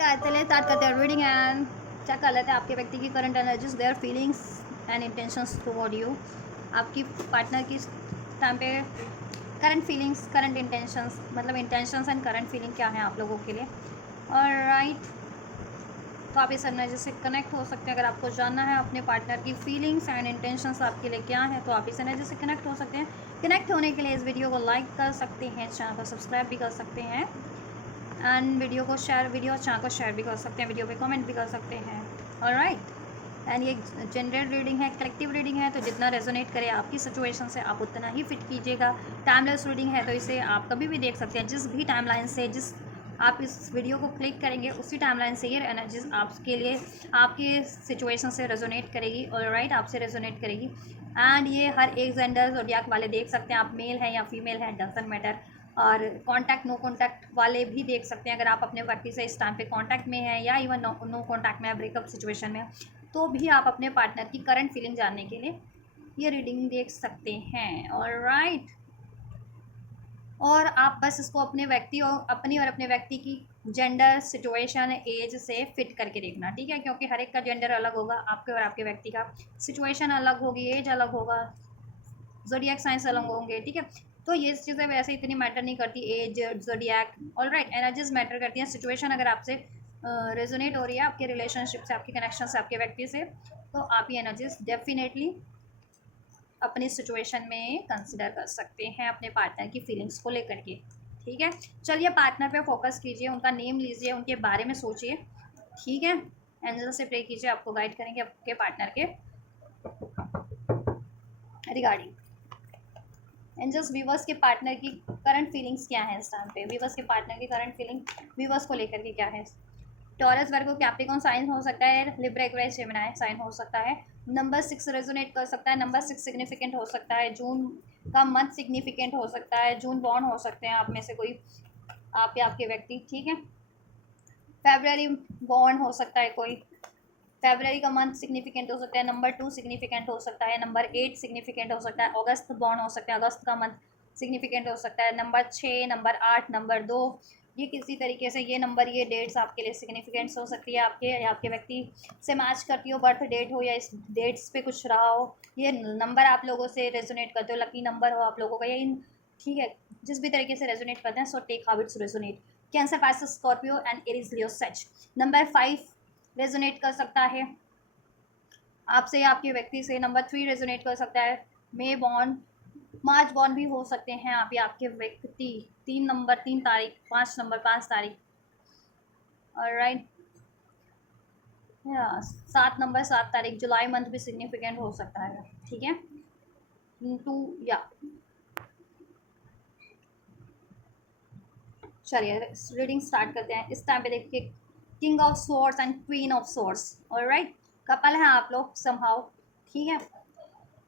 चलिए स्टार्ट करते हैं रीडिंग एंड चेक कर लेते हैं आपके व्यक्ति की current energies, their feelings and intentions toward you. आपकी पार्टनर की टाइम पे करंट फीलिंग्स, करंट इंटेंशंस, मतलब इंटेंशंस एंड करंट फीलिंग क्या है आप लोगों के लिए। और राइट, तो आप इस एनर्जी से कनेक्ट हो सकते हैं। अगर आपको जानना है अपने पार्टनर की फीलिंग्स एंड इंटेंशंस आपके लिए क्या है, तो आप इस एनर्जी से कनेक्ट हो सकते हैं। कनेक्ट होने के लिए इस वीडियो को लाइक कर सकते हैं, चैनल को सब्सक्राइब भी कर सकते हैं एंड वीडियो चैनल को शेयर भी कर सकते हैं, वीडियो पे कमेंट भी कर सकते हैं। ऑलराइट, एंड ये जनरल रीडिंग है, कलेक्टिव रीडिंग है, तो जितना रेजोनेट करे आपकी सिचुएशन से आप उतना ही फिट कीजिएगा। टाइमलेस रीडिंग है, तो इसे आप कभी भी देख सकते हैं, जिस भी टाइमलाइन से, जिस आप इस वीडियो को क्लिक करेंगे उसी टाइमलाइन से ये एनर्जीज आपके लिए, आपकी सिचुएशन से रेजोनेट करेगी। ऑलराइट, आपसे रेजोनेट करेगी। एंड ये हर एक जेंडर ज़ोडिएक वाले देख सकते हैं, आप मेल हैं या फीमेल हैं, डजंट मैटर। और कांटेक्ट, नो कांटेक्ट वाले भी देख सकते हैं। अगर आप अपने व्यक्ति से इस टाइम पे कांटेक्ट में हैं या इवन नो कांटेक्ट में, ब्रेकअप सिचुएशन में, तो भी आप अपने पार्टनर की करंट फीलिंग जानने के लिए ये रीडिंग देख सकते हैं। ऑलराइट, और आप बस इसको अपने व्यक्ति और अपने व्यक्ति की जेंडर, सिचुएशन, एज से फिट करके देखना, ठीक है? क्योंकि हर एक का जेंडर अलग होगा, आपके और आपके व्यक्ति का सिचुएशन अलग होगी, एज अलग होगा, ज़ोडिएक साइंस अलग होंगे, ठीक है? तो ये चीज़ें वैसे इतनी मैटर नहीं करती, age, zodiac. Alright, energies matter करती हैं। सिचुएशन अगर आपसे रेजोनेट हो रही है, आपके रिलेशनशिप से, आपके कनेक्शन से, आपके व्यक्ति से, तो आप ये एनर्जीज डेफिनेटली अपनी सिचुएशन में कंसिडर कर सकते हैं अपने पार्टनर की फीलिंग्स को लेकर के, ठीक है? चलिए पार्टनर पे फोकस कीजिए, उनका नेम लीजिए, उनके बारे में सोचिए, ठीक है? एंजल से प्रे कीजिए, आपको गाइड करेंगे आपके पार्टनर के रिगार्डिंग। एंजल्स, व्यूवर्स के पार्टनर की करंट फीलिंग्स क्या है इस टाइम पे? व्यूवर्स के पार्टनर की करंट फीलिंग व्यूवर्स को लेकर के क्या है? टॉरस, वर्गो, कैप्रिकॉर्न साइन हो सकता है, लिब्रा, एक्वेरियस, जेमिनी साइन हो सकता है। नंबर 6 रेजोनेट कर सकता है, नंबर 6 सिग्निफिकेंट हो सकता है, जून का मंथ सिग्निफिकेंट हो सकता है, जून बॉर्न हो सकते हैं आप में से कोई, आप या आपके व्यक्ति, ठीक है? फेब्रवरी बॉर्न हो सकता है कोई, फेब्रवरी का मंथ सिग्निफिकेंट हो सकता है, नंबर 2 सिग्निफिकेंट हो सकता है, नंबर 8 सिग्निफिकेंट हो सकता है, अगस्त बॉर्न हो सकता है, अगस्त का मंथ सिग्निफिकेंट हो सकता है, नंबर 6, नंबर 8, नंबर 2, ये किसी तरीके से ये नंबर, ये डेट्स आपके लिए सिग्निफिकेंट्स हो सकती है, आपके या आपके व्यक्ति से मैच करती हो, बर्थ डेट हो या इस डेट्स पे कुछ रहा हो, ये नंबर आप लोगों से रेजोनेट करते हो, लकी नंबर हो आप लोगों का, या इन, ठीक है, जिस भी तरीके से रेजोनेट करते हैं, so take how it's resonate. Cancer, pisces, scorpio and aries, leo, such. Number 5 resonate कर सकता है आपसे या आपके व्यक्ति से, नंबर 3 रेजोनेट कर सकता है, मे बॉर्न, मार्च बॉर्न भी हो सकते हैं आप या आपके व्यक्ति, 3 नंबर, 3 तारीख, 5 नंबर, 5 तारीख, ऑलराइट, या 7 नंबर, 7 तारीख, जुलाई मंथ भी सिग्निफिकेंट हो सकता है, ठीक है? टू, या चलिए रीडिंग स्टार्ट करते हैं। इस टाइम पे देखिए, king of swords and queen of swords. Alright, couple हैं आप लोग समहाउ, ठीक है?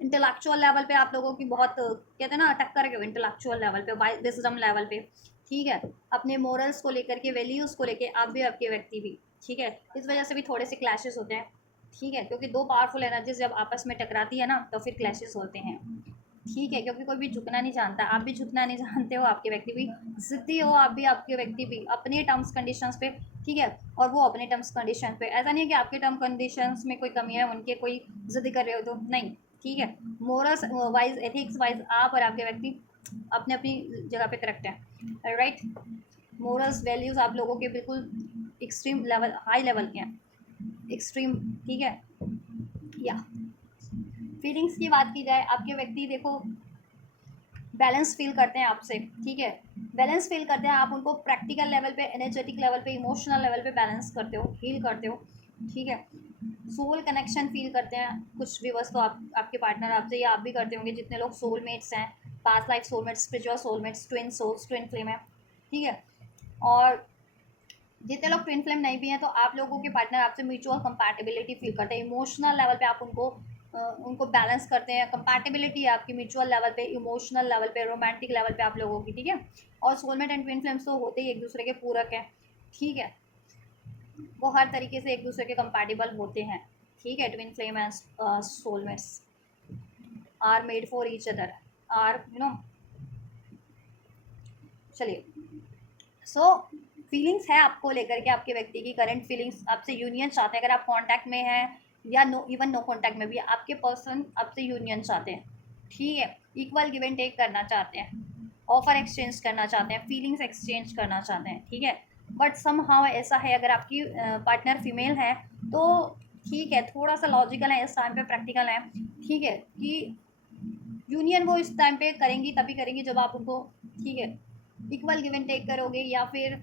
इंटेलेक्चुअल लेवल पे आप लोगों की बहुत, कहते हैं ना, टक्कर है इंटेलेक्चुअल लेवल पे, विजडम लेवल पे, ठीक है? अपने मोरल्स को लेकर के, वैल्यूज़ को लेकर आप भी, आपके व्यक्ति भी, ठीक है? इस वजह से भी थोड़े से क्लैशेस होते हैं, ठीक है? क्योंकि दो पावरफुल एनर्जीज जब आपस में टकराती है ना, तो फिर क्लैशेस होते हैं, ठीक है? क्योंकि कोई भी झुकना नहीं जानता, आप भी झुकना नहीं जानते हो, आपके व्यक्ति भी जिद्दी हो, आप भी, आपके व्यक्ति भी, अपने टर्म्स कंडीशंस पे, ठीक है? और वो अपने टर्म्स कंडीशन पे। ऐसा नहीं है कि आपके टर्म कंडीशंस में कोई कमी है, उनके कोई जिद कर रहे हो तो नहीं, ठीक है? मोरल्स वाइज, एथिक्स वाइज आप और आपके व्यक्ति अपने अपनी जगह पे करेक्ट है, राइट? मोरल्स, वैल्यूज़ आप लोगों के बिल्कुल एक्सट्रीम लेवल, हाई लेवल के हैं, एक्सट्रीम, ठीक है? या फीलिंग्स की बात की जाए, आपके व्यक्ति देखो बैलेंस फील करते हैं आपसे, ठीक है? बैलेंस फील करते हैं, आप उनको प्रैक्टिकल लेवल पे, एनर्जेटिक लेवल पे, इमोशनल लेवल पे बैलेंस करते हो, हील करते हो, ठीक है? सोल कनेक्शन फील करते हैं कुछ व्यूअर्स, तो आप, आपके पार्टनर आपसे, या आप भी करते होंगे, जितने लोग सोलमेट्स हैं, past life soulmates, spiritual soulmates, twin souls, twin flame है, ठीक है? और जितने लोग ट्विन फ्लेम नहीं भी हैं, तो आप लोगों के पार्टनर आपसे म्यूचुअल कंपैटिबिलिटी फील करते हैं, इमोशनल लेवल पे आप उनको बैलेंस करते हैं, कंपैटिबिलिटी है आपकी म्यूचुअल लेवल पे, इमोशनल लेवल पे, रोमांटिक लेवल पे आप लोगों की, ठीक है? और सोलमेट एंड ट्विन फ्लेम्स तो होते ही एक दूसरे के पूरक हैं, ठीक है? वो हर तरीके से एक दूसरे के कंपैटिबल होते हैं, ठीक है? Twin flame and soulmates are made for each other, are, चलिए, सो फीलिंग्स है आपको लेकर के, आपके व्यक्ति की करंट फीलिंग्स, आपसे यूनियन चाहते हैं। अगर आप कांटेक्ट में हैं या नो, इवन नो कांटेक्ट में भी, आपके पर्सन आपसे यूनियन चाहते हैं, ठीक है। इक्वल गिव एंड टेक करना चाहते हैं, ऑफर एक्सचेंज करना चाहते हैं, फीलिंग्स एक्सचेंज करना चाहते हैं, ठीक है। बट सम हाउ ऐसा है, अगर आपकी पार्टनर फीमेल है तो ठीक है, थोड़ा सा लॉजिकल है इस टाइम पे, प्रैक्टिकल है, ठीक है, कि यूनियन वो इस टाइम पे करेंगी, तभी करेंगी जब आप उनको, ठीक है, इक्वल गिव एंड टेक करोगे, या फिर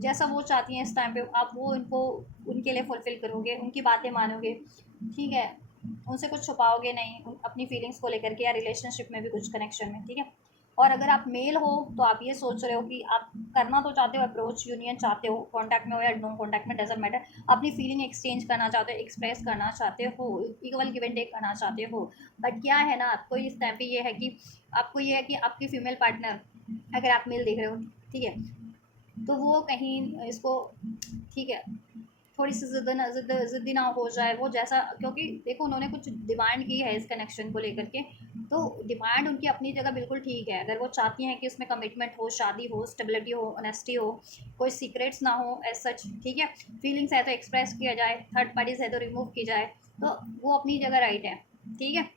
जैसा वो चाहती हैं इस टाइम पे आप वो उनको, उनके लिए फुलफ़िल करोगे, उनकी बातें मानोगे, ठीक है, उनसे कुछ छुपाओगे नहीं अपनी फीलिंग्स को लेकर के, या रिलेशनशिप में भी कुछ कनेक्शन में, ठीक है। और अगर आप मेल हो तो आप ये सोच रहे हो कि आप करना तो चाहते हो अप्रोच, यूनियन चाहते हो, कॉन्टैक्ट में हो या नो कॉन्टैक्ट में, डजेंट मैटर, अपनी फीलिंग एक्सचेंज करना चाहते हो, एक्सप्रेस करना चाहते हो, इक्वल गिव एंड टेक करना चाहते हो। बट क्या है ना, आपको इस टाइम पे ये है कि आपको ये है कि आपकी फीमेल पार्टनर, अगर आप मेल देख रहे हो, ठीक है, तो वो कहीं इसको, ठीक है, थोड़ी सी ज़िद्दी ना हो जाए वो, जैसा, क्योंकि देखो उन्होंने कुछ डिमांड की है इस कनेक्शन को लेकर के, तो डिमांड उनकी अपनी जगह बिल्कुल ठीक है। अगर वो चाहती हैं कि उसमें कमिटमेंट हो, शादी हो, स्टेबिलिटी हो, ऑनेस्टी हो, कोई सीक्रेट्स ना हो एज सच, ठीक है, फीलिंग्स है तो एक्सप्रेस किया जाए, थर्ड पार्टीज है तो रिमूव की जाए, तो वो अपनी जगह राइट है, ठीक है,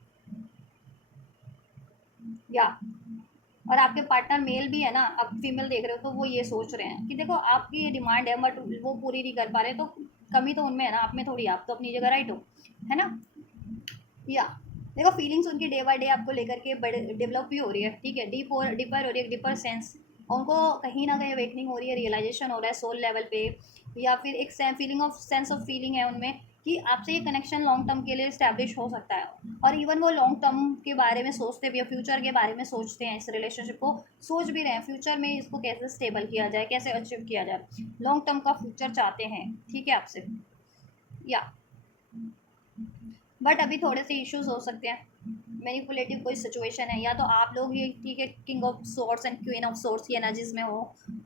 या और आपके पार्टनर मेल भी है ना, आप फीमेल देख रहे हो, तो वो ये सोच रहे हैं कि देखो आपकी ये डिमांड है बट वो पूरी नहीं कर पा रहे, तो कमी तो उनमें है ना, आप में थोड़ी, आप तो अपनी जगह राइट हो, है ना, या देखो फीलिंग्स उनकी डे बाय डे आपको लेकर के बड़े डेवलप भी हो रही है, ठीक है, डीपर हो रही है, डीपर सेंस, उनको कहीं ना कहीं अवेकनिंग हो रही है, रियलाइजेशन हो रहा है सोल लेवल पे, या फिर एक feeling of sense of feeling है उनमें कि आपसे ये कनेक्शन लॉन्ग टर्म के लिए इस्टेब्लिश हो सकता है। और इवन वो लॉन्ग टर्म के बारे में सोचते भी हैं, फ्यूचर के बारे में सोचते हैं, इस रिलेशनशिप को सोच भी रहे हैं, फ्यूचर में इसको कैसे स्टेबल किया जाए, कैसे अचीव किया जाए, लॉन्ग टर्म का फ्यूचर चाहते हैं, ठीक है, आपसे, या बट अभी थोड़े से इश्यूज हो सकते हैं, मैनिपुलेटिव कोई सिचुएशन है, या तो आप लोग ये, ठीक है, king of sorts and queen of sorts की एनर्जीज में हो,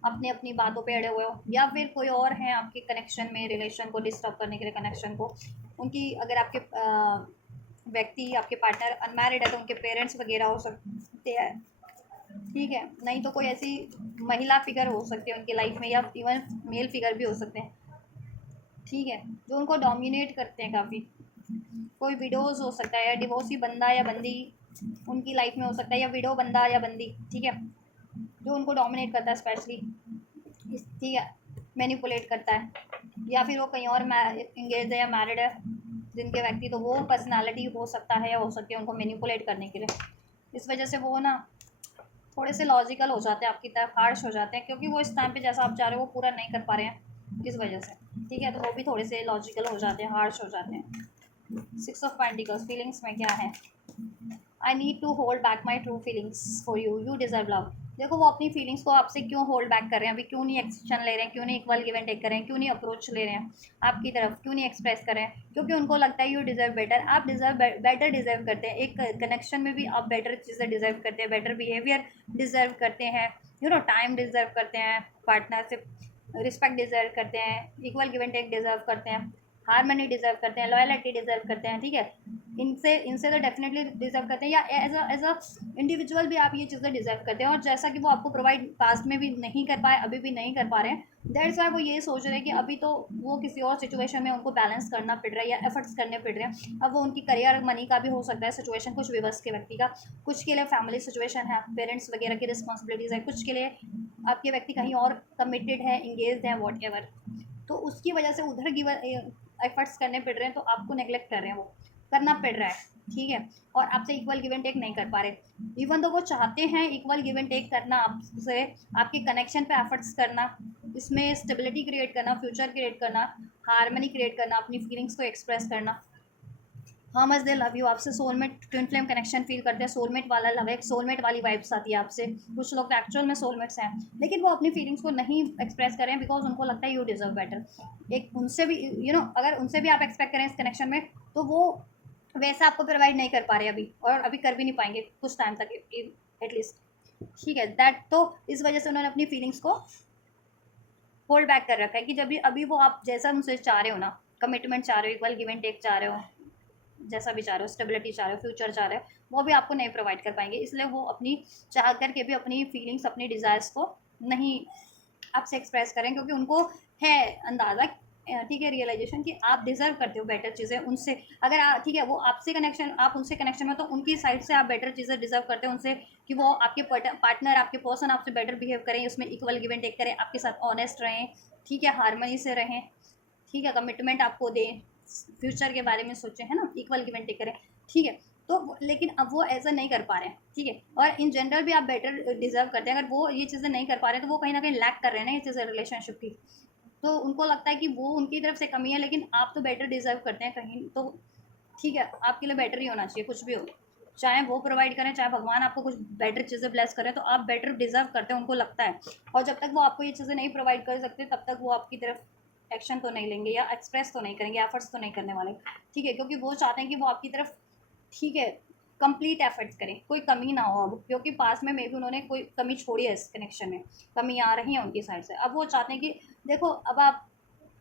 अपनी अपनी बातों पे अड़े हुए हो, या फिर कोई और है आपके कनेक्शन में, रिलेशन को डिस्टर्ब करने के लिए, कनेक्शन को, उनकी, अगर आपके व्यक्ति, आपके पार्टनर अनमैरिड है तो उनके पेरेंट्स वगैरह हो सकते हैं, ठीक है, नहीं तो कोई ऐसी महिला फिगर हो सकती है उनकी लाइफ में, या इवन मेल फिगर भी हो सकते हैं, ठीक है, जो उनको डोमिनेट करते हैं काफ़ी, कोई विडोज हो सकता है, या डिवोर्सी बंदा या बंदी उनकी लाइफ में हो सकता है, या विडो बंदा या बंदी, ठीक है, जो उनको डोमिनेट करता है स्पेशली, ठीक है, मैनिपुलेट करता है, या फिर वो कहीं और इंगेज है या मैरिड है जिनके व्यक्ति, तो वो पर्सनालिटी हो सकता है या हो सकती है उनको मैनिपुलेट करने के लिए, इस वजह से वो ना थोड़े से लॉजिकल हो जाते हैं, आपकी तरफ हार्श हो जाते हैं, क्योंकि वो इस टाइम पे जैसा आप चाह रहे हो वो पूरा नहीं कर पा रहे हैं इस वजह से, ठीक है, तो वो भी थोड़े से लॉजिकल हो जाते हैं, हार्श हो जाते हैं। सिक्स ऑफ पेंटिकल्स, फीलिंग्स में क्या है, I need to hold back my true feelings for you, you deserve love. देखो वो अपनी फीलिंग्स को आपसे क्यों होल्ड बैक कर रहे हैं, अभी क्यों नहीं एक्शन ले रहे हैं, क्यों नहीं इक्वल गिव एंड टेक कर रहे हैं, क्यों नहीं अप्रोच ले रहे हैं आपकी तरफ, क्यों नहीं एक्सप्रेस कर रहे हैं, क्योंकि उनको लगता है यू डिजर्व बेटर, आप डिजर्व बेटर डिजर्व करते हैं, एक कनेक्शन में भी आप बेटर चीज़ें डिजर्व करते हैं, बेटर बिहेवियर डिजर्व करते हैं, यू नो, टाइम डिजर्व करते हैं, पार्टनरशिप रिस्पेक्ट डिजर्व करते हैं, equal give and take deserve करते हैं, हारमनी डिजर्व करते हैं, लॉयलिटी डिजर्व करते हैं, ठीक है, इनसे इनसे तो डेफिनेटली डिजर्व करते हैं, या एज अ इंडिविजुअल भी आप ये चीज़ें डिजर्व करते हैं, और जैसा कि वो आपको प्रोवाइड पास्ट में भी नहीं कर पाए, अभी भी नहीं कर पा रहे हैं, दैट्स वाई वो ये सोच रहे हैं कि अभी तो वो किसी और सिचुएशन में उनको बैलेंस करना पड़ रहा है, या एफर्ट्स करने पड़ रहे हैं, अब वो उनकी करियर मनी का भी हो सकता है सिचुएशन, कुछ विवश के व्यक्ति का, कुछ के लिए फैमिली सिचुएशन है, पेरेंट्स वगैरह की रिस्पॉन्सिबिलिटीज़ है, कुछ के लिए आपके व्यक्ति कहीं और कमिटेड है, इंगेज है, वॉट एवर, तो उसकी वजह से उधर गिवर एफर्ट्स करने पड़ रहे हैं, तो आपको नेगलेक्ट कर रहे हैं, वो करना पड़ रहा है, ठीक है, और आपसे इक्वल गिव एंड टेक नहीं कर पा रहे, इवन तो वो चाहते हैं इक्वल गिव एंड टेक करना आपसे, आपके कनेक्शन पे एफर्ट्स करना, इसमें स्टेबिलिटी क्रिएट करना, फ्यूचर क्रिएट करना, हारमनी क्रिएट करना, अपनी फीलिंग्स को एक्सप्रेस करना, हाँ मच दे लव यू, आपसे soulmate twin flame connection feel करते हैं, सोलमेट वाला लव है, एक सोलमेट वाली वाइब्स आती है आपसे, कुछ लोग एक्चुअल में सोलमेट्स हैं, लेकिन वो अपनी फीलिंग्स को नहीं एक्सप्रेस करें बिकॉज उनको लगता है यू डिजर्व बेटर, एक उनसे भी, यू नो, अगर उनसे भी आप एक्सपेक्ट करें इस कनेक्शन में, तो वो वैसा आपको प्रोवाइड नहीं कर पा रहे अभी, और अभी कर भी नहीं पाएंगे कुछ टाइम तक एटलीस्ट, ठीक है, दैट तो इस वजह से उन्होंने अपनी फीलिंग्स को होल्ड बैक कर रखा है, कि जब भी अभी वो आप जैसा उनसे चाह रहे हो ना, कमिटमेंट चाह रहे हो, इक्वल गिव एंड टेक चाह रहे हो, जैसा भी चाह रहे हो, स्टेबिलिटी चाह रहे हो, फ्यूचर चाह रहे हो, वो भी आपको नहीं प्रोवाइड कर पाएंगे, इसलिए वो अपनी चाह करके भी अपनी फीलिंग्स, अपनी डिज़ायर्स को नहीं आपसे एक्सप्रेस करें, क्योंकि उनको है अंदाज़ा, ठीक है, रियलाइजेशन कि आप डिज़र्व करते हो बेटर चीज़ें उनसे। अगर ठीक है, वो आपसे कनेक्शन, आप उनसे कनेक्शन में, तो उनकी साइड से आप बेटर चीज़ें डिज़र्व करते हो उनसे, कि वो आपके पार्टनर, आपके पर्सन आपसे बेटर बिहेव करें, उसमें इक्वल गिव एंड टेक करें, आपके साथ ऑनेस्ट रहें, ठीक है, हारमोनी से रहें, ठीक है, कमिटमेंट आपको दें, फ्यूचर के बारे में सोचें, है ना, इक्वल गिव एंड टेक करें, ठीक है। तो लेकिन अब वो ऐसा नहीं कर पा रहे हैं, ठीक है, और इन जनरल भी आप बेटर डिजर्व करते हैं। अगर वो ये चीज़ें नहीं कर पा रहे हैं, तो वो कहीं ना कहीं लैक कर रहे हैं ना ये चीज़ें रिलेशनशिप की। तो उनको लगता है कि वो उनकी तरफ से कमी है, लेकिन आप तो बेटर डिजर्व करते हैं कहीं तो, ठीक है, आपके लिए बेटर ही होना चाहिए कुछ भी हो, चाहे वो प्रोवाइड करें, चाहे भगवान आपको कुछ बेटर चीज़ें ब्लेस करें, तो आप बेटर डिजर्व करते हैं, उनको लगता है। और जब तक वो आपको ये चीज़ें नहीं प्रोवाइड कर सकते, तब तक वो आपकी तरफ एक्शन तो नहीं लेंगे, या एक्सप्रेस तो नहीं करेंगे, एफर्ट्स तो नहीं करने वाले, ठीक है, क्योंकि वो चाहते हैं कि वो आपकी तरफ, ठीक है, कंप्लीट एफर्ट्स करें, कोई कमी ना हो अब, क्योंकि पास में मे भी उन्होंने कोई कमी छोड़ी है इस कनेक्शन में, कमी आ रही है उनकी साइड से। अब वो चाहते हैं कि देखो, अब आप,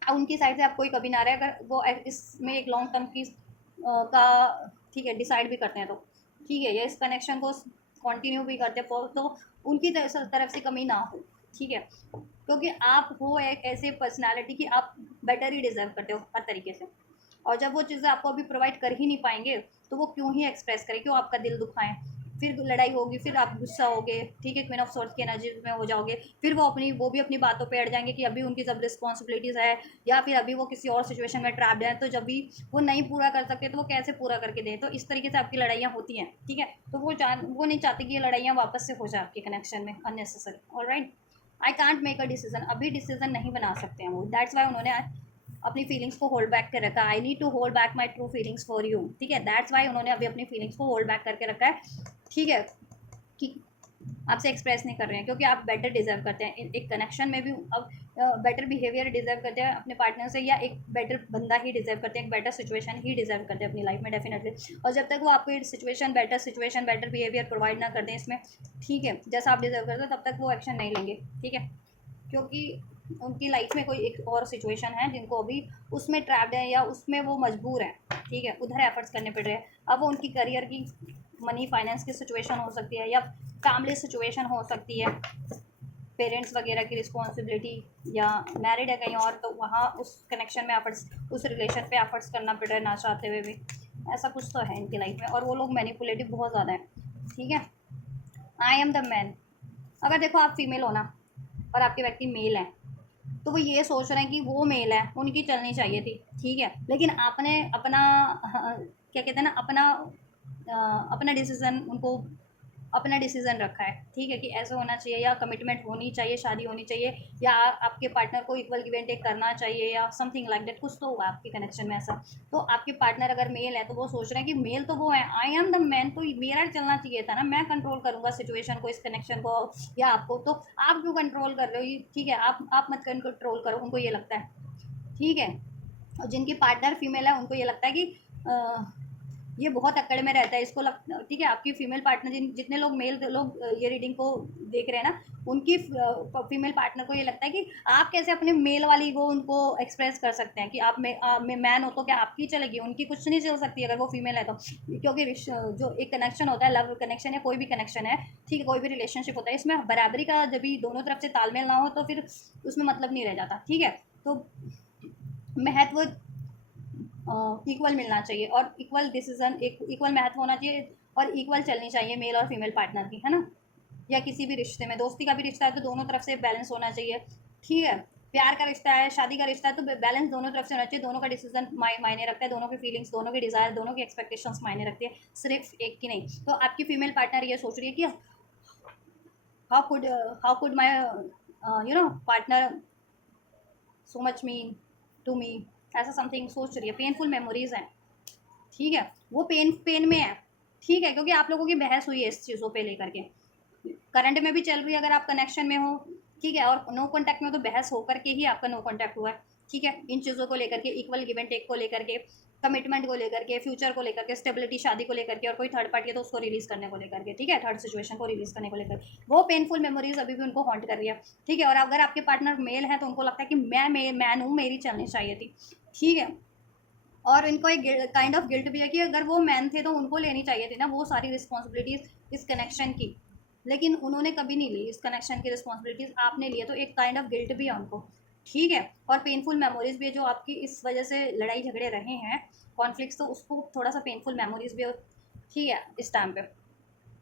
उनकी साइड से आप कोई कभी ना रहे, अगर वो इसमें एक लॉन्ग टर्म की का, ठीक है, डिसाइड भी करते हैं, तो ठीक है, या इस कनेक्शन को कंटिन्यू भी करते हैं, तो उनकी तरफ से कमी ना हो, ठीक है, क्योंकि आप हो एक ऐसे पर्सनालिटी कि आप बेटर ही डिजर्व करते हो हर तरीके से। और जब वो चीज़ें आपको अभी प्रोवाइड कर ही नहीं पाएंगे, तो वो क्यों ही एक्सप्रेस करें, क्यों आपका दिल दुखाएं, फिर लड़ाई होगी, फिर आप गुस्सा होगे, ठीक है, क्वीन ऑफ सोर्ड्स की एनर्जी में हो जाओगे, फिर वो भी अपनी बातों पे अड़ जाएंगे कि अभी उनकी सब रिस्पॉन्सिबिलिटीज़ है, या फिर अभी वो किसी और सिचुएशन में ट्रैप्ड है, तो जब भी वो नहीं पूरा कर सकते, तो वो कैसे पूरा करके दें, तो इस तरीके से आपकी लड़ाइयाँ होती हैं, ठीक है। तो वो नहीं चाहते कि ये लड़ाइयाँ वापस से हो जाए आपके कनेक्शन में unnecessary. Alright, I can't make a decision, अभी डिसीजन नहीं बना सकते हैं वो, दैट्स वाई उन्होंने अपनी फीलिंग्स को होल्ड बैक कर रखा है। I need to hold back my true feelings for you, ठीक है, दैट्स वाई उन्होंने अभी अपनी फीलिंग्स को होल्ड बैक करके रखा है, ठीक है, कि आपसे एक्सप्रेस नहीं कर रहे हैं, क्योंकि आप बेटर डिजर्व करते हैं एक कनेक्शन में भी। अब बेटर बिहेवियर डिजर्व करते हैं अपने पार्टनर से, या एक बेटर बंदा ही डिजर्व करते हैं, एक बेटर सिचुएशन ही डिजर्व करते हैं अपनी लाइफ में डेफिनेटली। और जब तक वो आपको सिचुएशन बेटर बिहेवियर प्रोवाइड ना कर दें इसमें, ठीक है, जैसा आप डिजर्व करते हो, तब तक वो एक्शन नहीं लेंगे, ठीक है, क्योंकि उनकी लाइफ में कोई एक और सिचुएशन है जिनको अभी उसमें ट्रैप्ड है, या उसमें वो मजबूर है, ठीक है, उधर एफर्ट्स करने पड़ रहे हैं। अब वो उनकी करियर की, मनी फाइनेंस की सिचुएशन हो सकती है, या फैमिली सिचुएशन हो सकती है, पेरेंट्स वगैरह की रिस्पॉन्सिबिलिटी, या मैरिड है कहीं और, तो वहाँ उस कनेक्शन में एफर्ट्स, उस रिलेशन पे एफर्ट्स करना पड़ रहा है ना चाहते हुए भी। ऐसा कुछ तो है इनकी लाइफ में, और वो लोग मैनिपुलेटिव बहुत ज़्यादा है, ठीक है। आई एम द मैन, अगर देखो आप फीमेल हो ना, और आपके व्यक्ति मेल हैं, तो वो ये सोच रहे हैं कि वो मेल है, उनकी चलनी चाहिए थी, ठीक है, लेकिन आपने अपना, क्या कहते हैं ना, अपना डिसीज़न उनको, अपना डिसीज़न रखा है, ठीक है, कि ऐसा होना चाहिए, या कमिटमेंट होनी चाहिए, शादी होनी चाहिए, या आपके पार्टनर को इक्वल गिव एंड टेक करना चाहिए, या समथिंग लाइक दैट, कुछ तो होगा आपके कनेक्शन में ऐसा। तो आपके पार्टनर अगर मेल है, तो वो सोच रहे हैं कि मेल तो वो है, आई एम द मैन, तो मेरा चलना चाहिए था ना, मैं कंट्रोल करूंगा सिचुएशन को, इस कनेक्शन को, या आपको, तो आप क्यों कंट्रोल कर रहे हो, ठीक है, आप मत कंट्रोल करो, उनको ये लगता है, ठीक है। और जिनकी पार्टनर फीमेल है, उनको ये लगता है कि ये बहुत अकड़ में रहता है, इसको ठीक है, आपकी फीमेल पार्टनर, जितने लोग मेल लोग ये रीडिंग को देख रहे हैं ना, उनकी फीमेल पार्टनर को ये लगता है कि आप कैसे अपने मेल वाली को उनको एक्सप्रेस कर सकते हैं कि आप मैन हो, तो क्या आपकी चलेगी, उनकी कुछ नहीं चल सकती अगर वो फीमेल है तो। क्योंकि जो एक कनेक्शन होता है, लव कनेक्शन या कोई भी कनेक्शन है, ठीक है, कोई भी रिलेशनशिप होता है, इसमें बराबरी का जब भी दोनों तरफ से तालमेल ना हो, तो फिर उसमें मतलब नहीं रह जाता, ठीक है। तो महत्व इक्वल मिलना चाहिए, और इक्वल डिसीजन, एक इक्वल महत्व होना चाहिए, और इक्वल चलनी चाहिए मेल और फीमेल पार्टनर की, है ना। या किसी भी रिश्ते में, दोस्ती का भी रिश्ता है, तो दोनों तरफ से बैलेंस होना चाहिए, ठीक है। प्यार का रिश्ता है, शादी का रिश्ता है, तो बैलेंस दोनों तरफ से होना चाहिए, दोनों का डिसीजन मायने रखता है, दोनों की फीलिंग्स, दोनों के डिज़ायर, दोनों की एक्सपेक्टेशंस मायने रखती है, सिर्फ एक की नहीं। तो आपकी फीमेल पार्टनर ये सोच रही है कि how could how could my partner so much mean to me, ऐसा समथिंग सोच रही है, पेनफुल मेमोरीज हैं, ठीक है, वो पेन में है, ठीक है, क्योंकि आप लोगों की बहस हुई है इस चीज़ों पे लेकर के, करंट में भी चल रही है अगर आप कनेक्शन में हो, ठीक है, और नो कॉन्टैक्ट में, तो बहस होकर के ही आपका नो कॉन्टैक्ट हुआ है, ठीक है, इन चीज़ों को लेकर के, इक्वल गिव एंड टेक को लेकर के, कमिटमेंट को लेकर के, फ्यूचर को लेकर के, स्टेबिलिटी, शादी को लेकर के, और कोई थर्ड पार्टी है तो उसको रिलीज करने को लेकर के, ठीक है, थर्ड सिचुएशन को रिलीज करने को लेकर, वो पेनफुल मेमोरीज अभी भी उनको हॉन्ट कर रही है, ठीक है। और अगर आपके पार्टनर मेल है, तो उनको लगता है कि मैं मैन हूँ, मेरी चलनी चाहिए थी, ठीक है। और इनको एक काइंड ऑफ गिल्ट भी है कि अगर वो मैन थे, तो उनको लेनी चाहिए थी ना वो सारी रिस्पॉन्सिबिलिटीज इस कनेक्शन की, लेकिन उन्होंने कभी नहीं ली इस कनेक्शन की रिस्पॉन्सिबिलिटीज़, आपने लिया, तो एक काइंड ऑफ गिल्ट भी है उनको, ठीक है। और पेनफुल मेमोरीज भी है जो आपकी इस वजह से लड़ाई झगड़े रहे हैं, कॉन्फ्लिक्ट्स, तो उसको थोड़ा सा पेनफुल मेमोरीज भी हो, ठीक है, इस टाइम पे।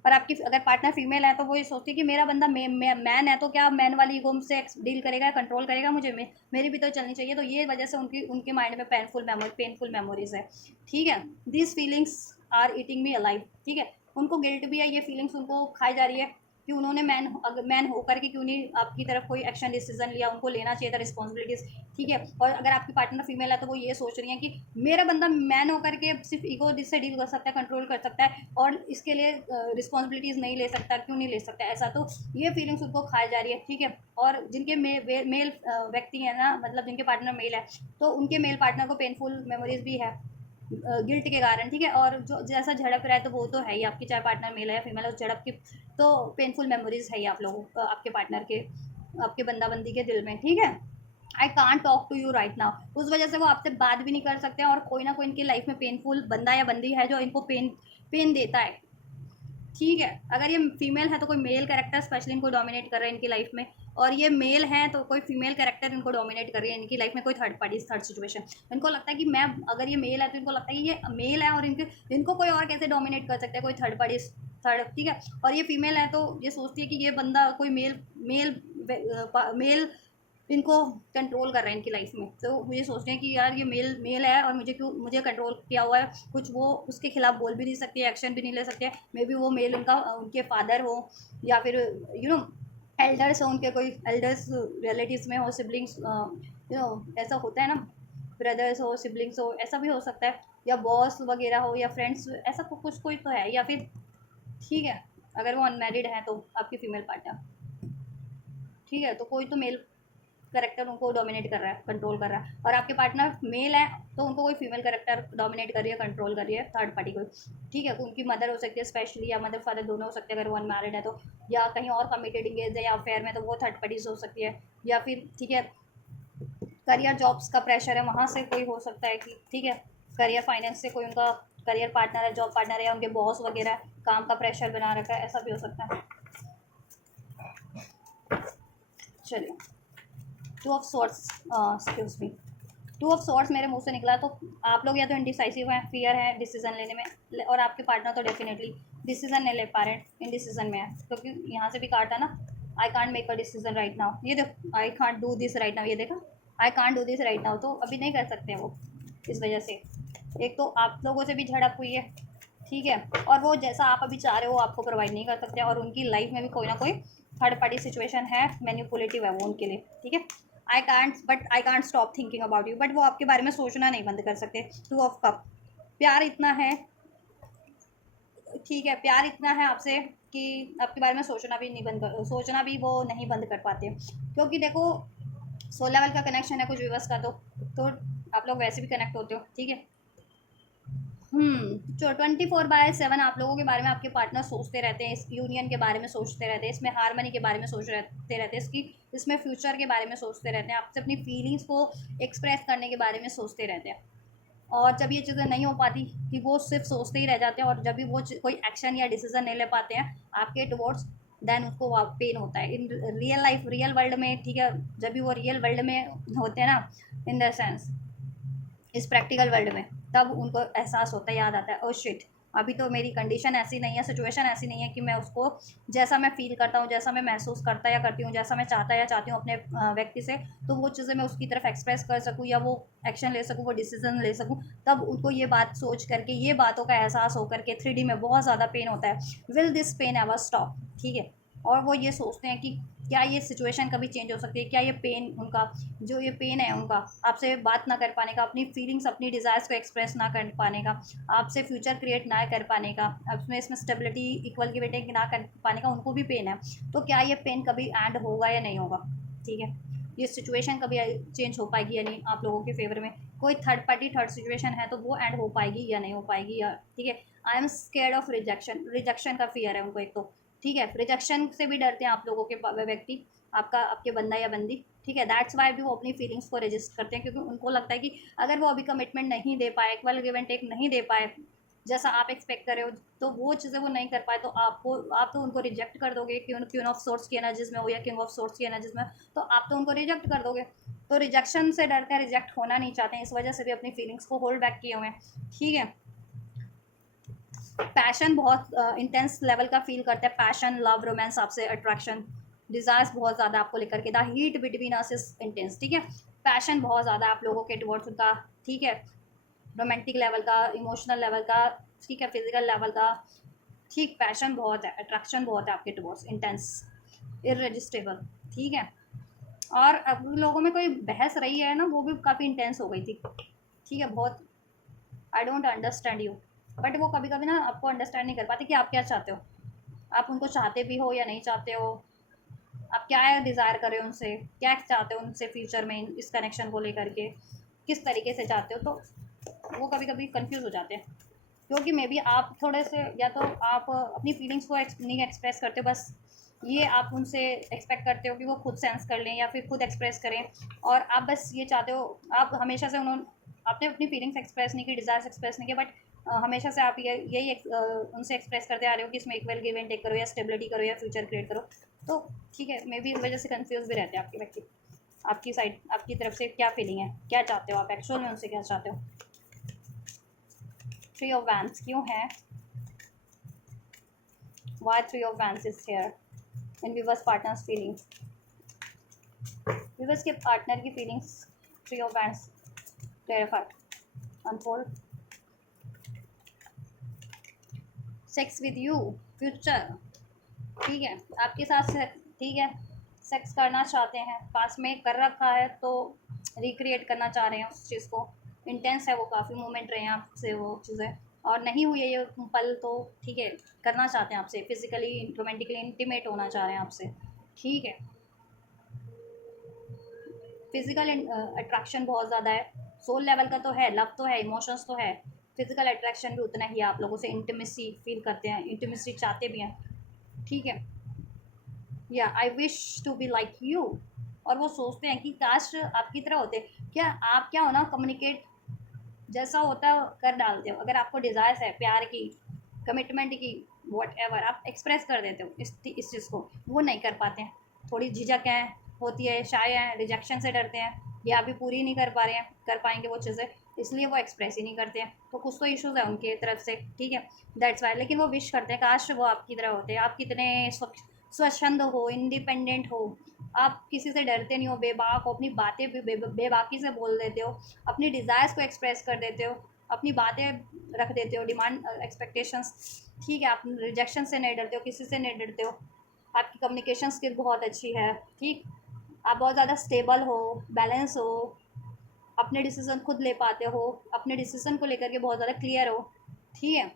और आपकी अगर पार्टनर फीमेल है तो वो ये सोचती है कि मेरा बंदा मैन है, तो क्या मैन वाली ईगो से डील करेगा, कंट्रोल करेगा मुझे, मेरी भी तो चलनी चाहिए, तो ये वजह से उनकी उनके माइंड में पेनफुल मेमोरीज है, ठीक है। This feelings are eating me alive, ठीक है। उनको गिल्ट भी है, ये फीलिंग्स उनको खाई जा रही है कि उन्होंने मैन होकर के क्यों नहीं आपकी तरफ कोई एक्शन डिसीजन लिया, उनको लेना चाहिए था रिस्पॉन्सिबिलिटीज़, ठीक है। और अगर आपकी पार्टनर फीमेल है तो वो ये सोच रही है कि मेरा बंदा मैन होकर के सिर्फ ईगो से डील कर सकता है, कंट्रोल कर सकता है, और इसके लिए रिस्पॉन्सिबिलिटीज़ नहीं ले सकता, क्यों नहीं ले सकता ऐसा, तो ये फीलिंग्स उनको खाई जा रही है, ठीक है। और जिनके मेल व्यक्ति हैं ना, मतलब जिनके पार्टनर मेल है, तो उनके मेल पार्टनर को पेनफुल मेमोरीज भी है गिल्ट के कारण, ठीक है। और जो जैसा झड़प रहा है तो वो तो है ही आपकी, चाहे पार्टनर मेल है या फीमेल है, उस झड़प की तो पेनफुल मेमोरीज है ही आप लोगों आपके पार्टनर के, आपके बंदा बंदी के दिल में, ठीक है। I can't talk to you right now, उस वजह से वो आपसे बात भी नहीं कर सकते हैं, और कोई ना कोई इनकी लाइफ में पेनफुल बंदा या बंदी है जो इनको पेन देता है, ठीक है। अगर ये फीमेल है तो कोई मेल कैरेक्टर स्पेशली इनको डोमिनेट कर रहा है इनकी लाइफ में, और ये मेल है तो कोई फीमेल कैरेक्टर इनको डोमिनेट कर रही है इनकी लाइफ में, कोई थर्ड पार्टी थर्ड सिचुएशन। इनको लगता है कि मैं, अगर ये मेल है तो इनको लगता है कि ये मेल है, और इनको कोई और कैसे डोमिनेट कर सकता है, कोई थर्ड पार्टी थर्ड, ठीक है। और ये फीमेल है तो ये सोचती है कि ये बंदा कोई मेल मेल इनको कंट्रोल कर रहे हैं इनकी लाइफ में, तो मुझे सोचते हैं कि यार ये मेल मेल है और मुझे कंट्रोल किया हुआ है, कुछ वो उसके खिलाफ बोल भी नहीं सकती है, एक्शन भी नहीं ले सकते, मे बी वो मेल उनके फादर हो, या फिर एल्डर्स हो, उनके कोई एल्डर्स रिलेटिव्स में हो, सिबलिंग्स, ऐसा होता है ना, ब्रदर्स हो, सिबलिंग्स हो, ऐसा भी हो सकता है, या बॉस वगैरह हो, या फ्रेंड्स, ऐसा कुछ कोई तो है, या फिर, ठीक है, अगर वो अनमेरिड है तो आपकी फीमेल पार्टनर, ठीक है, तो कोई तो मेल करेक्टर उनको डोमिनेट कर रहा है, कंट्रोल कर रहा है, और आपके पार्टनर मेल है तो उनको कोई फीमेल करेक्टर डोमिनेट कर रही है, कंट्रोल कर रही है, थर्ड पार्टी को, ठीक है। उनकी मदर हो सकती है स्पेशली, या मदर फादर दोनों हो सकते हैं अगर वो अनमैरिड है तो, या कहीं और कमिटेड इंगेज है या अफेयर में, तो वो थर्ड पार्टीज हो सकती है, या फिर, ठीक है, करियर जॉब्स का प्रेशर है, वहाँ से कोई हो सकता है कि, ठीक है, करियर फाइनेंस से कोई उनका करियर पार्टनर है, जॉब पार्टनर है, या उनके बॉस वगैरह काम का प्रेशर बना रखा है, ऐसा भी हो सकता है। चलिए, two of swords, excuse me, two of swords मेरे मुंह से निकला, तो आप लोग या तो इनडिसाइसिव हैं, फियर है डिसीजन लेने में, और आपके पार्टनर तो डेफिनेटली डिसीजन नहीं ले पा रहे हैं, इनडिसीजन में है, क्योंकि यहाँ से भी काटा ना, I can't make a decision right now, ये देखो, I can't do this right now, ये देखा, I can't do this right now, तो अभी नहीं कर सकते वो, इस वजह से एक तो आप लोगों से भी झड़प हुई है, ठीक है, और वो जैसा आप अभी चाह रहे हो आपको प्रोवाइड नहीं कर सकते, और उनकी लाइफ में भी कोई ना कोई थर्ड पार्टी सिचुएशन है, मैनिपुलेटिव है वो उनके लिए, ठीक है। I can't stop thinking about you, but वो आपके बारे में सोचना नहीं बंद कर सकते। टू ऑफ कप, प्यार इतना है, ठीक है, प्यार इतना है आपसे कि आपके बारे में सोचना भी वो नहीं बंद कर पाते, क्योंकि देखो 16 लेवल का कनेक्शन है कुछ विवश का, तो आप लोग वैसे भी कनेक्ट होते हो, ठीक है। 24/7 आप लोगों के बारे में आपके पार्टनर सोचते रहते हैं, इस यूनियन के बारे में सोचते रहते हैं, इसमें हारमनी के बारे में सोचते रहते हैं, इसमें फ्यूचर के बारे में सोचते रहते हैं, आपसे अपनी फीलिंग्स को एक्सप्रेस करने के बारे में सोचते रहते हैं। और जब ये चीज़ें नहीं हो पाती, कि वो सिर्फ सोचते ही रह जाते हैं, और जब भी वो कोई एक्शन या डिसीजन नहीं ले पाते हैं आपके टुवर्ड्स, देन उसको पेन होता है in real life, real world में, ठीक है। जब भी वो रियल वर्ल्ड में होते हैं ना, इन द सेंस इस प्रैक्टिकल वर्ल्ड में, तब उनको एहसास होता है, याद आता है, ओ शिट, अभी तो मेरी कंडीशन ऐसी नहीं है, सिचुएशन ऐसी नहीं है कि मैं उसको जैसा मैं फील करता हूँ, जैसा मैं महसूस करता या करती हूँ, जैसा मैं चाहता या चाहती हूँ अपने व्यक्ति से, तो वो चीज़ें मैं उसकी तरफ एक्सप्रेस कर सकूँ, या वो एक्शन ले सकूँ, वो डिसीजन ले सकूँ, तब उनको ये बात सोच करके, ये बातों का एहसास होकर के 3D में बहुत ज़्यादा पेन होता है, will this pain ever stop, ठीक है। और वो ये सोचते हैं कि क्या ये सिचुएशन कभी चेंज हो सकती है, क्या ये पेन उनका, जो ये पेन है उनका आपसे बात ना कर पाने का, अपनी फीलिंग्स, अपनी डिज़ायर्स को एक्सप्रेस ना कर पाने का, आपसे फ्यूचर क्रिएट ना कर पाने का, इसमें स्टेबिलिटी इक्वलिटी ना कर पाने का, उनको भी पेन है, तो क्या ये पेन कभी एंड होगा या नहीं होगा, ठीक है। ये सिचुएशन कभी चेंज हो पाएगी या नहीं आप लोगों के फेवर में, कोई थर्ड पार्टी थर्ड सिचुएशन है तो वो एंड हो पाएगी या नहीं हो पाएगी, या, ठीक है। I am scared of rejection का फियर है उनको एक तो, ठीक है, रिजेक्शन से भी डरते हैं आप लोगों के व्यक्ति, आपके बंदा या बंदी, ठीक है। दैट्स वाई भी वो अपनी फीलिंग्स को रजिस्ट करते हैं, क्योंकि उनको लगता है कि अगर वो अभी कमिटमेंट नहीं दे पाए, इक्वल गिव एंड टेक नहीं दे पाए, जैसा आप एक्सपेक्ट कर रहे हो, तो वो चीज़ें वो नहीं कर पाए, तो आप तो उनको रिजेक्ट कर दोगे, क्वीन ऑफ सोर्स की एनर्जीज में हो या किंग ऑफ सोर्स की एनर्जीज में, तो आप तो उनको रिजेक्ट कर दोगे। तो रिजेक्शन से डरते हैं, रिजेक्ट होना नहीं चाहते हैं, इस वजह से भी अपनी फीलिंग्स को होल्ड बैक किए हुए हैं। ठीक है, पैशन बहुत इंटेंस लेवल का फील करते हैं, पैशन, लव, रोमांस, आपसे अट्रैक्शन, डिज़ायर्स बहुत ज़्यादा आपको लेकर के, the heat between us is intense. ठीक है, पैशन बहुत ज़्यादा आप लोगों के टुवर्ड्स उनका। ठीक है, रोमांटिक लेवल का, इमोशनल लेवल का, ठीक है, फिजिकल लेवल का। ठीक, पैशन बहुत है, अट्रैक्शन बहुत है आपके टुवर्ड्स, इंटेंस, इररेजिस्टेबल। ठीक है, और अब लोगों में कोई बहस रही है ना, वो भी काफ़ी इंटेंस हो गई थी। ठीक है, बहुत, I don't understand you, but वो कभी कभी ना आपको अंडरस्टैंड नहीं कर पाते कि आप क्या चाहते हो, आप उनको चाहते भी हो या नहीं चाहते हो, आप क्या डिज़ायर कर रहे हो उनसे, क्या चाहते हो उनसे फ्यूचर में इस कनेक्शन को लेकर के, किस तरीके से चाहते हो, तो वो कभी कभी कंफ्यूज हो जाते हैं। क्योंकि मे बी आप थोड़े से, या तो आप अपनी फीलिंग्स को नहीं एक्सप्रेस करते, बस ये आप उनसे एक्सपेक्ट करते हो कि वो खुद सेंस कर लें या फिर खुद एक्सप्रेस करें, और आप बस ये चाहते हो, आप हमेशा से उन्होंने, आपने अपनी फीलिंग्स एक्सप्रेस नहीं की, डिज़ायर्स एक्सप्रेस नहीं किया, बट हमेशा से आप यही उनसे एक्सप्रेस करते आ रहे हो कि इसमें इक्वल गिव एंड टेक करो, या स्टेबिलिटी करो, या फ्यूचर क्रिएट करो। तो ठीक है, मे बी इस वजह से कंफ्यूज भी रहते हैं आपके व्यक्ति, आपकी साइड, आपकी तरफ से क्या फीलिंग है, क्या चाहते हो आप एक्चुअल में उनसे, क्या चाहते हो। थ्री ऑफ वैंड्स क्यों है, why three of wands is here in viewers partner's feelings, viewers के पार्टनर की feelings, three of wands clarified, unfold, sex with you, future. ठीक है, आपके साथ ठीक है, सेक्स करना चाहते हैं, पास में कर रखा है तो रिक्रिएट करना चाह रहे हैं उस चीज़ को, इंटेंस है वो, काफ़ी मोमेंट रहे हैं आपसे वो चीज़ें, और नहीं हुई है ये पल, तो ठीक है, करना चाहते हैं आपसे, फिजिकली रोमांटिकली इंटीमेट होना चाह रहे हैं आपसे। ठीक है, फिजिकल अट्रैक्शन बहुत ज़्यादा है, सोल लेवल का तो है, लव तो है, इमोशंस तो है, फिजिकल अट्रैक्शन भी उतना ही, आप लोगों से इंटीमेसी फील करते हैं, इंटीमेसी चाहते भी हैं। ठीक है, या I wish to be like you, और वो सोचते हैं कि काश आपकी तरह होते। क्या आप क्या हो ना, कम्युनिकेट जैसा होता है कर डालते हो, अगर आपको डिज़ायर्स है प्यार की, कमिटमेंट की, वॉट एवर, आप एक्सप्रेस कर देते हो इस चीज़ को, वो नहीं कर पाते हैं, थोड़ी झिझक है, होती है, शाय हैं, रिजेक्शन से डरते हैं, या अभी पूरी नहीं कर पा रहे हैं, कर पाएंगे वो चीज़ें, इसलिए वो एक्सप्रेस ही नहीं करते हैं, तो कुछ तो इश्यूज़ है उनकी तरफ से। ठीक है, दैट्स वाई, लेकिन वो विश करते हैं काश वो आपकी तरह होते, आप कितने स्वच्छंद हो, इंडिपेंडेंट हो, आप किसी से डरते नहीं हो, बेबाक हो, अपनी बातें भी बेबाकी से बोल देते हो, अपनी डिज़ायर्स को एक्सप्रेस कर देते हो, अपनी बातें रख देते हो, डिमांड, एक्सपेक्टेशंस। ठीक है, आप रिजेक्शन से नहीं डरते हो, किसी से नहीं डरते हो, आपकी कम्युनिकेशन स्किल बहुत अच्छी है। ठीक, आप बहुत ज़्यादा स्टेबल हो, बैलेंस हो, अपने डिसीजन खुद ले पाते हो, अपने डिसीजन को लेकर के बहुत ज़्यादा क्लियर हो। ठीक है,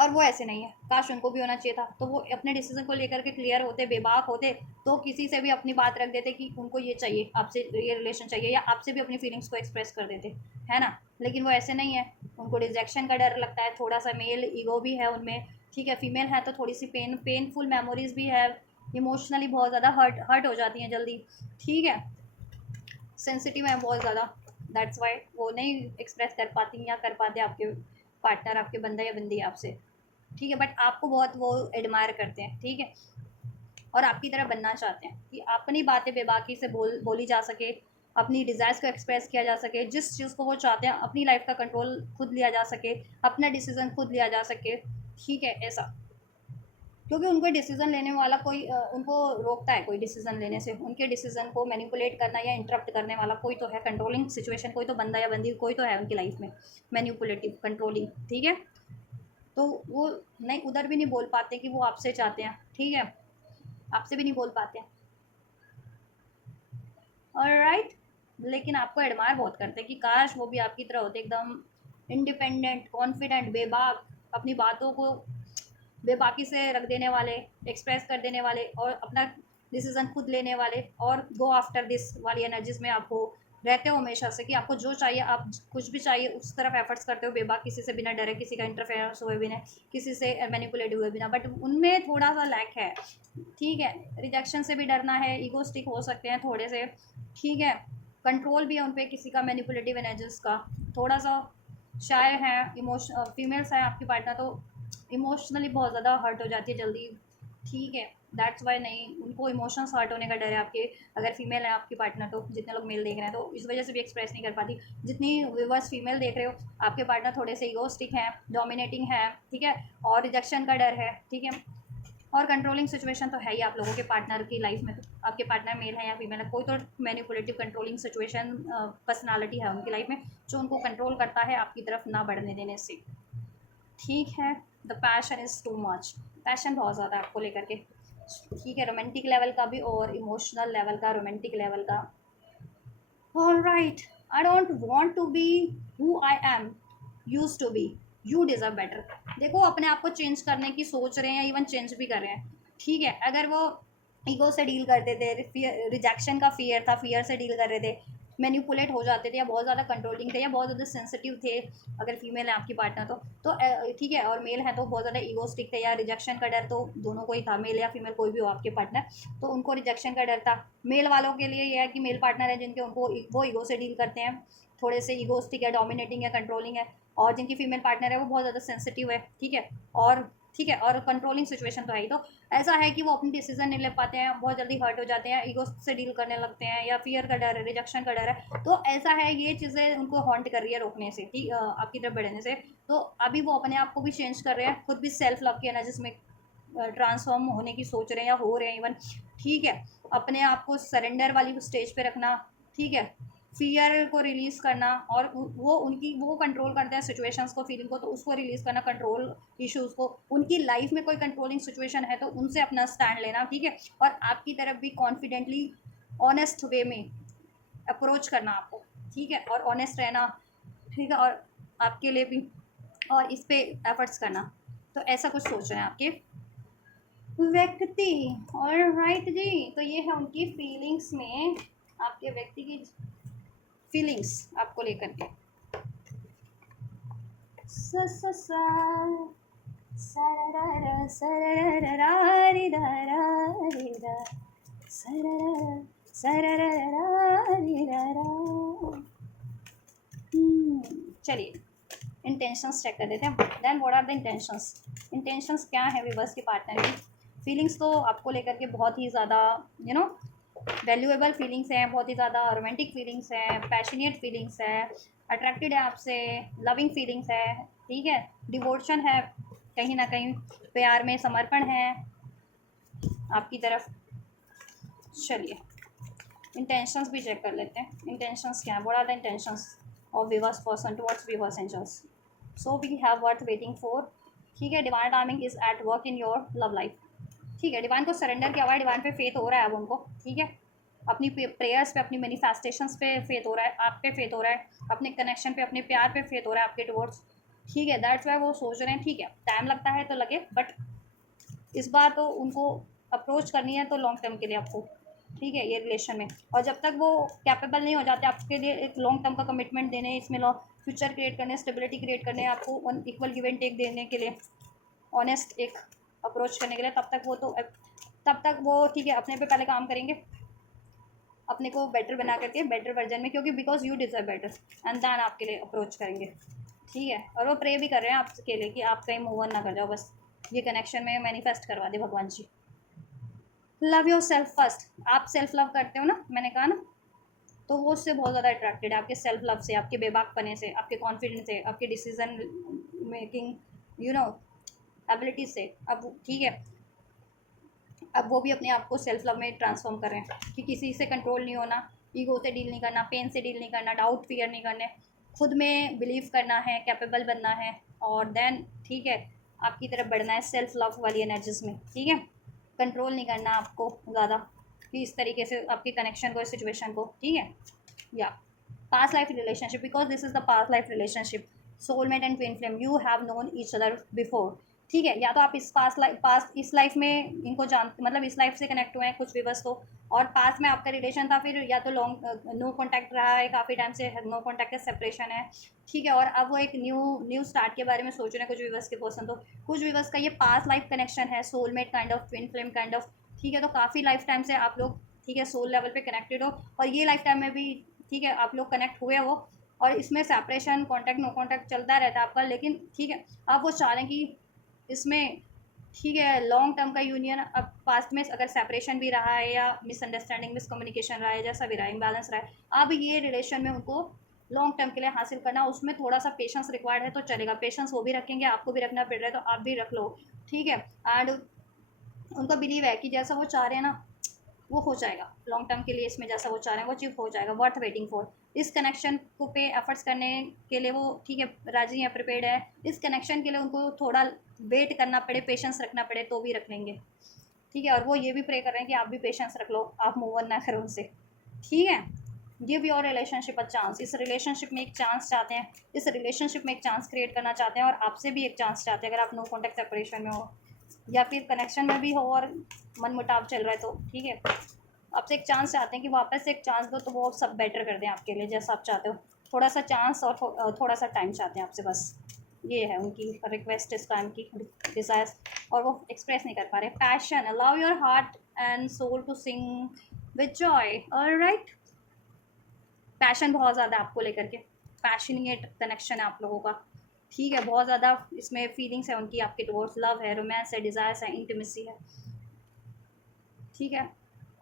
और वो ऐसे नहीं है, काश उनको भी होना चाहिए था, तो वो अपने डिसीजन को लेकर के क्लियर होते, बेबाक होते, तो किसी से भी अपनी बात रख देते कि उनको ये चाहिए, आपसे ये रिलेशन चाहिए, या आपसे भी अपनी फीलिंग्स को एक्सप्रेस कर देते, है ना। लेकिन वो ऐसे नहीं है, उनको रिजेक्शन का डर लगता है, थोड़ा सा मेल ईगो भी है उनमें। ठीक है, फीमेल है तो थोड़ी सी पेनफुल मेमोरीज भी है, इमोशनली बहुत ज़्यादा हर्ट हो जाती हैं जल्दी। ठीक है, सेंसिटिव है बहुत ज़्यादा, दैट्स वाई वो नहीं एक्सप्रेस कर पाती या कर पाते आपके पार्टनर, आपके बंदा या बंदी आपसे। ठीक है, बट आपको बहुत वो एडमायर करते हैं। ठीक है, और आपकी तरह बनना चाहते हैं कि अपनी बातें बेबाकी से बोली जा सके, अपनी डिज़ायर्स को एक्सप्रेस किया जा सके, जिस चीज़ को वो चाहते हैं, अपनी लाइफ का कंट्रोल खुद लिया जा सके, अपना डिसीज़न खुद लिया जा सके। ठीक है, ऐसा, क्योंकि उनको डिसीज़न लेने वाला कोई उनको रोकता है, कोई डिसीज़न लेने से, उनके डिसीज़न को मैनिपुलेट करना या इंटरप्ट करने वाला कोई तो है, कंट्रोलिंग सिचुएशन कोई तो बंदा या बंदी कोई तो है उनकी लाइफ में, मैनिपुलेटिव, कंट्रोलिंग। ठीक है, तो वो नहीं, उधर भी नहीं बोल पाते कि वो आपसे चाहते हैं। ठीक है, आपसे भी नहीं बोल पाते हैं, ऑलराइट। लेकिन आपको एडमायर बहुत करते हैं कि काश वो भी आपकी तरह होते, एकदम इंडिपेंडेंट, कॉन्फिडेंट, बेबाक, अपनी बातों को बेबाकी से रख देने वाले, एक्सप्रेस कर देने वाले, और अपना डिसीजन खुद लेने वाले, और गो आफ्टर दिस वाली एनर्जीज में आपको रहते हो हमेशा से, कि आपको जो चाहिए, आप कुछ भी चाहिए उस तरफ एफर्ट्स करते हो, बेबाक, किसी से बिना डरे, किसी का इंटरफेरेंस हुए बिना, किसी से मैनिपुलेट हुए बिना, बट उनमें थोड़ा सा लैक है। ठीक है, रिजेक्शन से भी डरना है, ईगोस्टिक हो सकते हैं थोड़े से। ठीक है, कंट्रोल भी है उन पर किसी का, मैनिपुलेटिव एनर्जीज का थोड़ा सा, शायर हैं, फीमेल्स हैं आपकी पार्टनर, तो इमोशनली बहुत ज़्यादा हर्ट हो जाती है जल्दी, ठीक है। दैट्स वाई नहीं, उनको इमोशंस हर्ट होने का डर है आपके, अगर फीमेल है आपकी पार्टनर, तो जितने लोग मेल देख रहे हैं तो इस वजह से भी एक्सप्रेस नहीं कर पाती। जितनी व्यूवर्स फीमेल देख रहे हो, आपके पार्टनर थोड़े से ईगोस्टिक हैं, डोमिनेटिंग हैं, ठीक है, और रिजेक्शन का डर है, ठीक है, और कंट्रोलिंग सिचुएशन तो है ही आप लोगों के पार्टनर की लाइफ में। तो आपके पार्टनर मेल है या फीमेल है, कोई तो मैनिपुलेटिव कंट्रोलिंग सिचुएशन पर्सनालिटी है उनकी लाइफ में, जो उनको कंट्रोल करता है आपकी तरफ ना बढ़ने देने से, ठीक है। The passion is too much, passion बहुत ज़्यादा है आपको लेकर के, ठीक है, रोमांटिक लेवल का भी और इमोशनल लेवल का, रोमांटिक लेवल का। All right, I don't want to be who I am used to be, you deserve better. देखो अपने आप को चेंज करने की सोच रहे हैं या इवन चेंज भी कर रहे हैं, ठीक है। अगर वो ईगो से डील करते थे, रिजेक्शन का फियर था, फियर से डील कर रहे थे, मैनिपुलेट हो जाते थे, या बहुत ज़्यादा कंट्रोलिंग थे, या बहुत ज़्यादा सेंसिटिव थे, अगर फीमेल है आपकी पार्टनर तो ठीक है, और मेल है तो बहुत ज़्यादा ईगोस्टिक थे, या रिजेक्शन का डर तो दोनों को ही था, मेल या फीमेल कोई भी हो आपके पार्टनर, तो उनको रिजेक्शन का डर था। मेल वालों के लिए ये है कि मेल पार्टनर है जिनके, उनको वो ईगो से डील करते हैं, थोड़े से ईगोस्टिक है, डोमिनेटिंग है, कंट्रोलिंग है, और जिनकी फीमेल पार्टनर है वो बहुत ज़्यादा सेंसिटिव है, ठीक है, और ठीक है, और कंट्रोलिंग सिचुएशन तो है ही। तो ऐसा है कि वो अपनी डिसीजन नहीं ले पाते हैं, बहुत जल्दी हर्ट हो जाते हैं, ईगो से डील करने लगते हैं, या फियर का डर है, रिजेक्शन का डर है, तो ऐसा है, ये चीज़ें उनको हॉन्ट कर रही है रोकने से, ठीक, आपकी तरफ बढ़ने से। तो अभी वो अपने आप को भी चेंज कर रहे हैं, खुद भी सेल्फ लव की एनर्जीज में ट्रांसफॉर्म होने की सोच रहे हैं, या हो रहे हैं इवन, ठीक है। अपने आप को सरेंडर वाली स्टेज पे रखना, ठीक है, फियर को रिलीज़ करना, और वो कंट्रोल करते हैं सिचुएशंस को, फीलिंग को, तो उसको रिलीज़ करना, कंट्रोल इश्यूज़ को, उनकी लाइफ में कोई कंट्रोलिंग सिचुएशन है तो उनसे अपना स्टैंड लेना, ठीक है, और आपकी तरफ भी कॉन्फिडेंटली ऑनेस्ट वे में अप्रोच करना आपको, ठीक है, और ऑनेस्ट रहना, ठीक है, और आपके लिए भी, और इस पे एफर्ट्स करना। तो ऐसा कुछ सोच रहे हैं आपके व्यक्ति। और राइट जी, तो ये है उनकी फीलिंग्स में, आपके व्यक्ति की फीलिंग्स आपको लेकर के। सा सा सा सरररा सरररा रि रा रा रि रा सरररा सरररा रि रा रा। चलिए इंटेंशंस चेक कर देते हैं। Then what are the intentions, intentions क्या है विवर्स के पार्टनर की। फीलिंग्स तो आपको लेकर के बहुत ही ज़्यादा वैल्यूएबल फीलिंग्स हैं, बहुत ही ज़्यादा रोमांटिक फीलिंग्स हैं, पैशनेट फीलिंग्स है, अट्रैक्टेड है आपसे, लविंग फीलिंग्स है, ठीक है, डिवोशन है, कहीं ना कहीं प्यार में समर्पण है आपकी तरफ। चलिए इंटेंशंस भी चेक कर लेते हैं, इंटेंशंस क्या है, what are the intentions of viewers person towards viewers angels. So we have worth waiting for, ठीक है, divine timing is at work in your love life, ठीक है, डिवाइन को सरेंडर किया हुआ है, डिवाइन पे फेथ हो रहा है अब उनको, ठीक है, अपनी प्रेयर्स पे, अपनी मैनिफेस्टेशंस पे फेथ हो रहा है, आप पे फेथ हो रहा है, अपने कनेक्शन पे, अपने प्यार पे फेथ हो रहा है आपके टुवर्ड्स, ठीक है, दैट्स वाई वो सोच रहे हैं, ठीक है, टाइम लगता है तो लगे, बट इस बार तो उनको अप्रोच करनी है तो लॉन्ग टर्म के लिए आपको, ठीक है, ये रिलेशन में, और जब तक वो कैपेबल नहीं हो जाते आपके लिए एक लॉन्ग टर्म का कमिटमेंट देने, इसमें फ्यूचर क्रिएट करने, स्टेबिलिटी क्रिएट करने, आपको one equal give and take देने के लिए, ऑनेस्ट एक अप्रोच करने के लिए, तब तक वो ठीक है, अपने पे पहले काम करेंगे, अपने को बेटर बना करके, बेटर वर्जन में, क्योंकि because you deserve better, and then आपके लिए अप्रोच करेंगे, ठीक है, और वो प्रे भी कर रहे हैं आपके लिए कि आप कहीं मूव ऑन ना कर जाओ, बस ये कनेक्शन में मैनिफेस्ट करवा दे भगवान जी। लव योर सेल्फ फर्स्ट, आप सेल्फ लव करते हो ना, मैंने कहा ना, तो वो उससे बहुत ज़्यादा अट्रैक्टेड है, आपके सेल्फ लव से, आपके बेबाकपने से, आपके कॉन्फिडेंस से, आपके डिसीजन मेकिंग एबिलिटी से। अब ठीक है, अब वो भी अपने आप को सेल्फ लव में ट्रांसफॉर्म कर रहे हैं कि किसी से कंट्रोल नहीं होना, ईगो से डील नहीं करना, पेन से डील नहीं करना, डाउट फियर नहीं करने, खुद में बिलीव करना है, कैपेबल बनना है, और देन ठीक है, आपकी तरफ बढ़ना है सेल्फ लव वाली एनर्जीज में, ठीक है, कंट्रोल नहीं करना आपको ज़्यादा कि इस तरीके से आपके कनेक्शन को, इस सिचुएशन को, ठीक है, या past life relationship, because this is the past life relationship, soulmate and twin flame, you have known each other before, ठीक है, या तो आप इस पास्ट इस लाइफ में इनको जानते, मतलब इस लाइफ से कनेक्ट हुए हैं कुछ भी बस, तो और पास्ट में आपका रिलेशन था, फिर या तो लॉन्ग नो कॉन्टैक्ट रहा है काफ़ी टाइम से, नो कॉन्टैक्ट है, सेपरेशन है, ठीक है, और अब वो एक न्यू स्टार्ट के बारे में सोच रहे हैं कुछ व्यूवर्स के पर्सन, तो कुछ व्यूवर्स का ये पास्ट लाइफ कनेक्शन है, soulmate kind of, twin flame kind of, ठीक है, तो काफ़ी लाइफ टाइम से आप लोग, ठीक है, सोल लेवल पे कनेक्टेड हो, और ये लाइफ टाइम में भी, ठीक है, आप लोग कनेक्ट हुए हो, और इसमें सेपरेशन, कॉन्टैक्ट, नो कॉन्टैक्ट चलता रहता है आपका, लेकिन ठीक है आप वो चाह रहे हैं कि इसमें ठीक है लॉन्ग टर्म का यूनियन। अब पास्ट में अगर सेपरेशन भी रहा है या मिसअंडरस्टैंडिंग, मिसकम्युनिकेशन रहा है, जैसा भी रहा है, इम्बैलेंस रहा है, अब ये रिलेशन में उनको लॉन्ग टर्म के लिए हासिल करना, उसमें थोड़ा सा पेशेंस रिक्वायर्ड है तो चलेगा। पेशेंस वो भी रखेंगे, आपको भी रखना पड़ रहा है तो आप भी रख लो, ठीक है। एंड उनको बिलीव है कि जैसा वो चाह रहे हैं ना वो हो जाएगा लॉन्ग टर्म के लिए, इसमें जैसा वो चाह रहे हैं वो चीज़ हो जाएगा, वर्थ वेटिंग फॉर। इस कनेक्शन को पे एफर्ट्स करने के लिए वो ठीक है राजी हैं, प्रिपेयर्ड है। इस कनेक्शन के लिए उनको थोड़ा वेट करना पड़े, पेशेंस रखना पड़े तो भी रख लेंगे, ठीक है। और वो ये भी प्रे कर रहे हैं कि आप भी पेशेंस रख लो, आप मूव ऑन ना करो उनसे, ठीक है। Give your relationship a chance. इस रिलेशनशिप में एक चांस चाहते हैं, इस रिलेशनशिप में एक चांस क्रिएट करना चाहते हैं और आपसे भी एक चांस चाहते हैं। अगर आप नो कॉन्टैक्ट सेपरेशन में हो या फिर कनेक्शन में भी हो और मन मुटाव चल रहा है तो ठीक है, आपसे एक चांस चाहते हैं कि वापस से एक चांस दो तो वो सब बेटर कर दें आपके लिए जैसा आप चाहते हो। थोड़ा सा चांस और थोड़ा सा टाइम चाहते हैं आपसे, बस ये है उनकी रिक्वेस्ट इस टाइम की, डिज़ायर्स, और वो एक्सप्रेस नहीं कर पा रहे। Passion, allow your heart and soul to sing with joy, alright. Passion बहुत ज़्यादा आपको लेकर के, पैशनेट कनेक्शन है आप लोगों का, ठीक है। बहुत ज़्यादा इसमें फीलिंग्स है उनकी आपके टुवर्ड्स, लव है, रोमांस है, डिज़ायर्स है, इंटीमेसी है, ठीक है।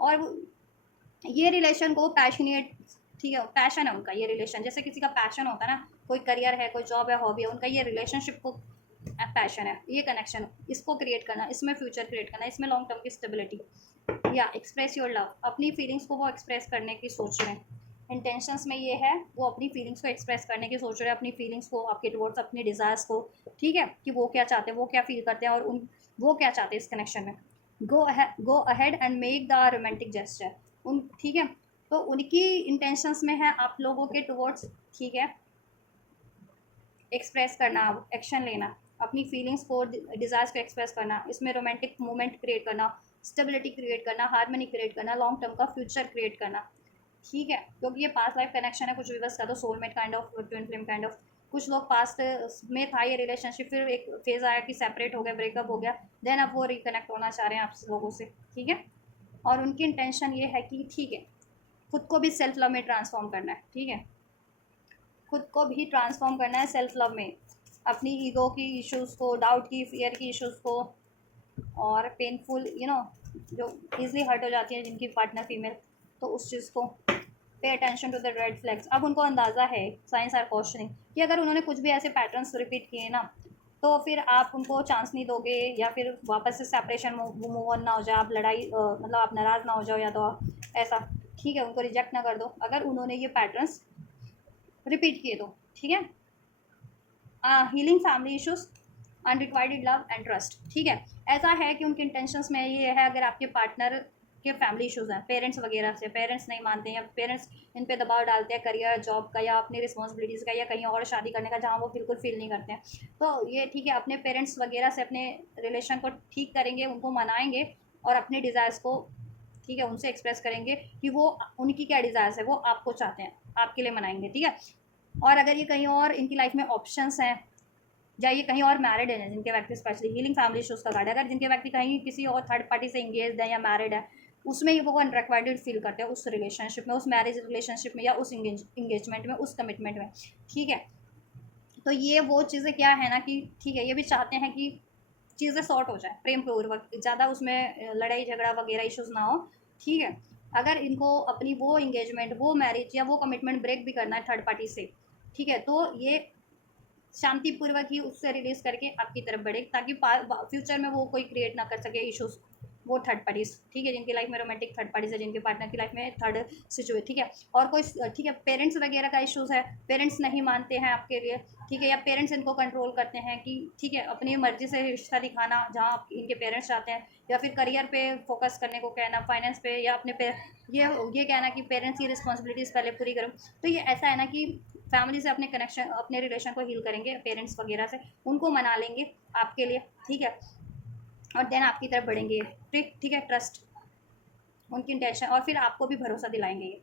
और ये रिलेशन को पैशनेट, ठीक है, पैशन है उनका ये रिलेशन, जैसे किसी का पैशन होता है ना, कोई करियर है, कोई जॉब है, हॉबी है, उनका ये रिलेशनशिप को पैशन है, ये कनेक्शन इसको क्रिएट करना, इसमें फ्यूचर क्रिएट करना, इसमें लॉन्ग टर्म की स्टेबिलिटी, या एक्सप्रेस योर लव, अपनी फीलिंग्स को वो एक्सप्रेस करने की सोच रहे हैं। इंटेंशंस में ये है वो अपनी फीलिंग्स को एक्सप्रेस करने की सोच रहे हैं, अपनी फीलिंग्स को आपके टुवर्ड्स, अपने डिज़ायर्स को, ठीक है, कि वो क्या चाहते हैं, वो क्या फील करते हैं और उन वो क्या चाहते हैं इस कनेक्शन में। Go ahead and make the romantic gesture, उन ठीक है। तो उनकी इंटेंशंस में है आप लोगों के टुवर्ड्स, ठीक है, एक्सप्रेस करना, एक्शन लेना, अपनी फीलिंग्स को, डिज़ायर्स को एक्सप्रेस करना, इसमें रोमांटिक मोमेंट क्रिएट करना, स्टेबिलिटी क्रिएट करना, हारमोनी क्रिएट करना, लॉन्ग टर्म का फ्यूचर क्रिएट करना, ठीक है। क्योंकि ये पास्ट लाइफ कनेक्शन है, कुछ विवर्स का तो soulmate kind of, twin flame kind of. कुछ लोग पास्ट में था ये रिलेशनशिप, फिर एक फेज आया कि सेपरेट हो गया, ब्रेकअप हो गया, देन अब वो रिकनेक्ट होना चाह रहे हैं आप लोगों से, ठीक है। और उनकी इंटेंशन ये है कि ठीक है खुद को भी सेल्फ लव में ट्रांसफॉर्म करना है, ठीक है, खुद को भी ट्रांसफॉर्म करना है सेल्फ लव में, अपनी ईगो की इश्यूज़ को, डाउट की, फियर की इश्यूज़ को, और पेनफुल जो ईजिली हर्ट हो जाती है जिनकी पार्टनर फीमेल, तो उस चीज़ को pay attention to the red flags. अब उनको अंदाज़ा है, साइंस आर क्वेश्चनिंग, कि अगर उन्होंने कुछ भी ऐसे पैटर्न्स रिपीट किए ना तो फिर आप उनको चांस नहीं दोगे, या फिर वापस से सेपरेशन मूव ऑन ना हो जाए, आप लड़ाई मतलब आप नाराज़ ना हो जाओ, या तो ऐसा, ठीक है, उनको रिजेक्ट ना कर दो अगर उन्होंने ये पैटर्न्स रिपीट किए तो, ठीक है। Healing family issues, unrequited love and trust, ठीक है। ऐसा है कि उनके इंटेंशंस में ये है, अगर आपके पार्टनर के फैमिली इश्यूज हैं, पेरेंट्स वगैरह से, पेरेंट्स नहीं मानते हैं या पेरेंट्स इन पे दबाव डालते हैं करियर जॉब का या अपनी रिस्पॉन्सिबिलिटीज़ का या कहीं और शादी करने का जहाँ वो बिल्कुल फील नहीं करते हैं, तो ये ठीक है अपने पेरेंट्स वगैरह से अपने रिलेशन को ठीक करेंगे, उनको मनाएंगे और अपने डिज़ायर्स को ठीक है उनसे एक्सप्रेस करेंगे कि वो उनकी क्या डिज़ायर्स है, वो आपको चाहते हैं, आपके लिए मनाएंगे, ठीक है। और अगर ये कहीं और इनकी लाइफ में ऑप्शंस हैं, या ये कहीं और मैरिड है, जिनके व्यक्ति स्पेशली हीलिंग फैमिली इशूज़ का कार्ड है, अगर जिनके व्यक्ति कहीं किसी और थर्ड पार्टी से इंगेज है या मैरिड है, उसमें ही वो अनरिक्वाइटेड फील करते हैं उस रिलेशनशिप में, उस मैरिज रिलेशनशिप में या उस इंगेजमेंट में, उस कमिटमेंट में, ठीक है। तो ये वो चीज़ें क्या है ना कि ठीक है ये भी चाहते हैं कि चीज़ें सॉर्ट हो जाए प्रेम पूर्वक, ज़्यादा उसमें लड़ाई झगड़ा वगैरह इश्यूज़ ना हो, ठीक है। अगर इनको अपनी वो इंगेजमेंट, वो मैरिज या वो कमिटमेंट ब्रेक भी करना है थर्ड पार्टी से, ठीक है, तो ये शांतिपूर्वक ही उससे रिलीज करके आपकी तरफ बढ़े, ताकि फ्यूचर में वो कोई क्रिएट ना कर सके इश्यूज, वो थर्ड पार्टीज, ठीक है, जिनकी लाइफ में रोमांटिक थर्ड पार्टीज है, जिनके पार्टनर की लाइफ में थर्ड सिचुएशन, ठीक है। और कोई ठीक है पेरेंट्स वगैरह का इश्यूज है, पेरेंट्स नहीं मानते हैं आपके लिए, ठीक है, या पेरेंट्स इनको कंट्रोल करते हैं कि ठीक है अपनी मर्जी से रिश्ता दिखाना जहाँ इनके पेरेंट्स चाहते हैं, या फिर करियर पे फोकस करने को कहना, फाइनेंस पे, या अपने पे ये कहना कि पेरेंट्स की रिस्पॉन्सिबिलिटीज़ पहले पूरी करो। तो ये ऐसा है ना कि फैमिली से अपने कनेक्शन, अपने रिलेशन को हील करेंगे, पेरेंट्स वगैरह से उनको मना लेंगे आपके लिए, ठीक है, और देन आपकी तरफ बढ़ेंगे, ठीक है, ट्रस्ट, उनकी इंटेंशन, और फिर आपको भी भरोसा दिलाएंगे ये,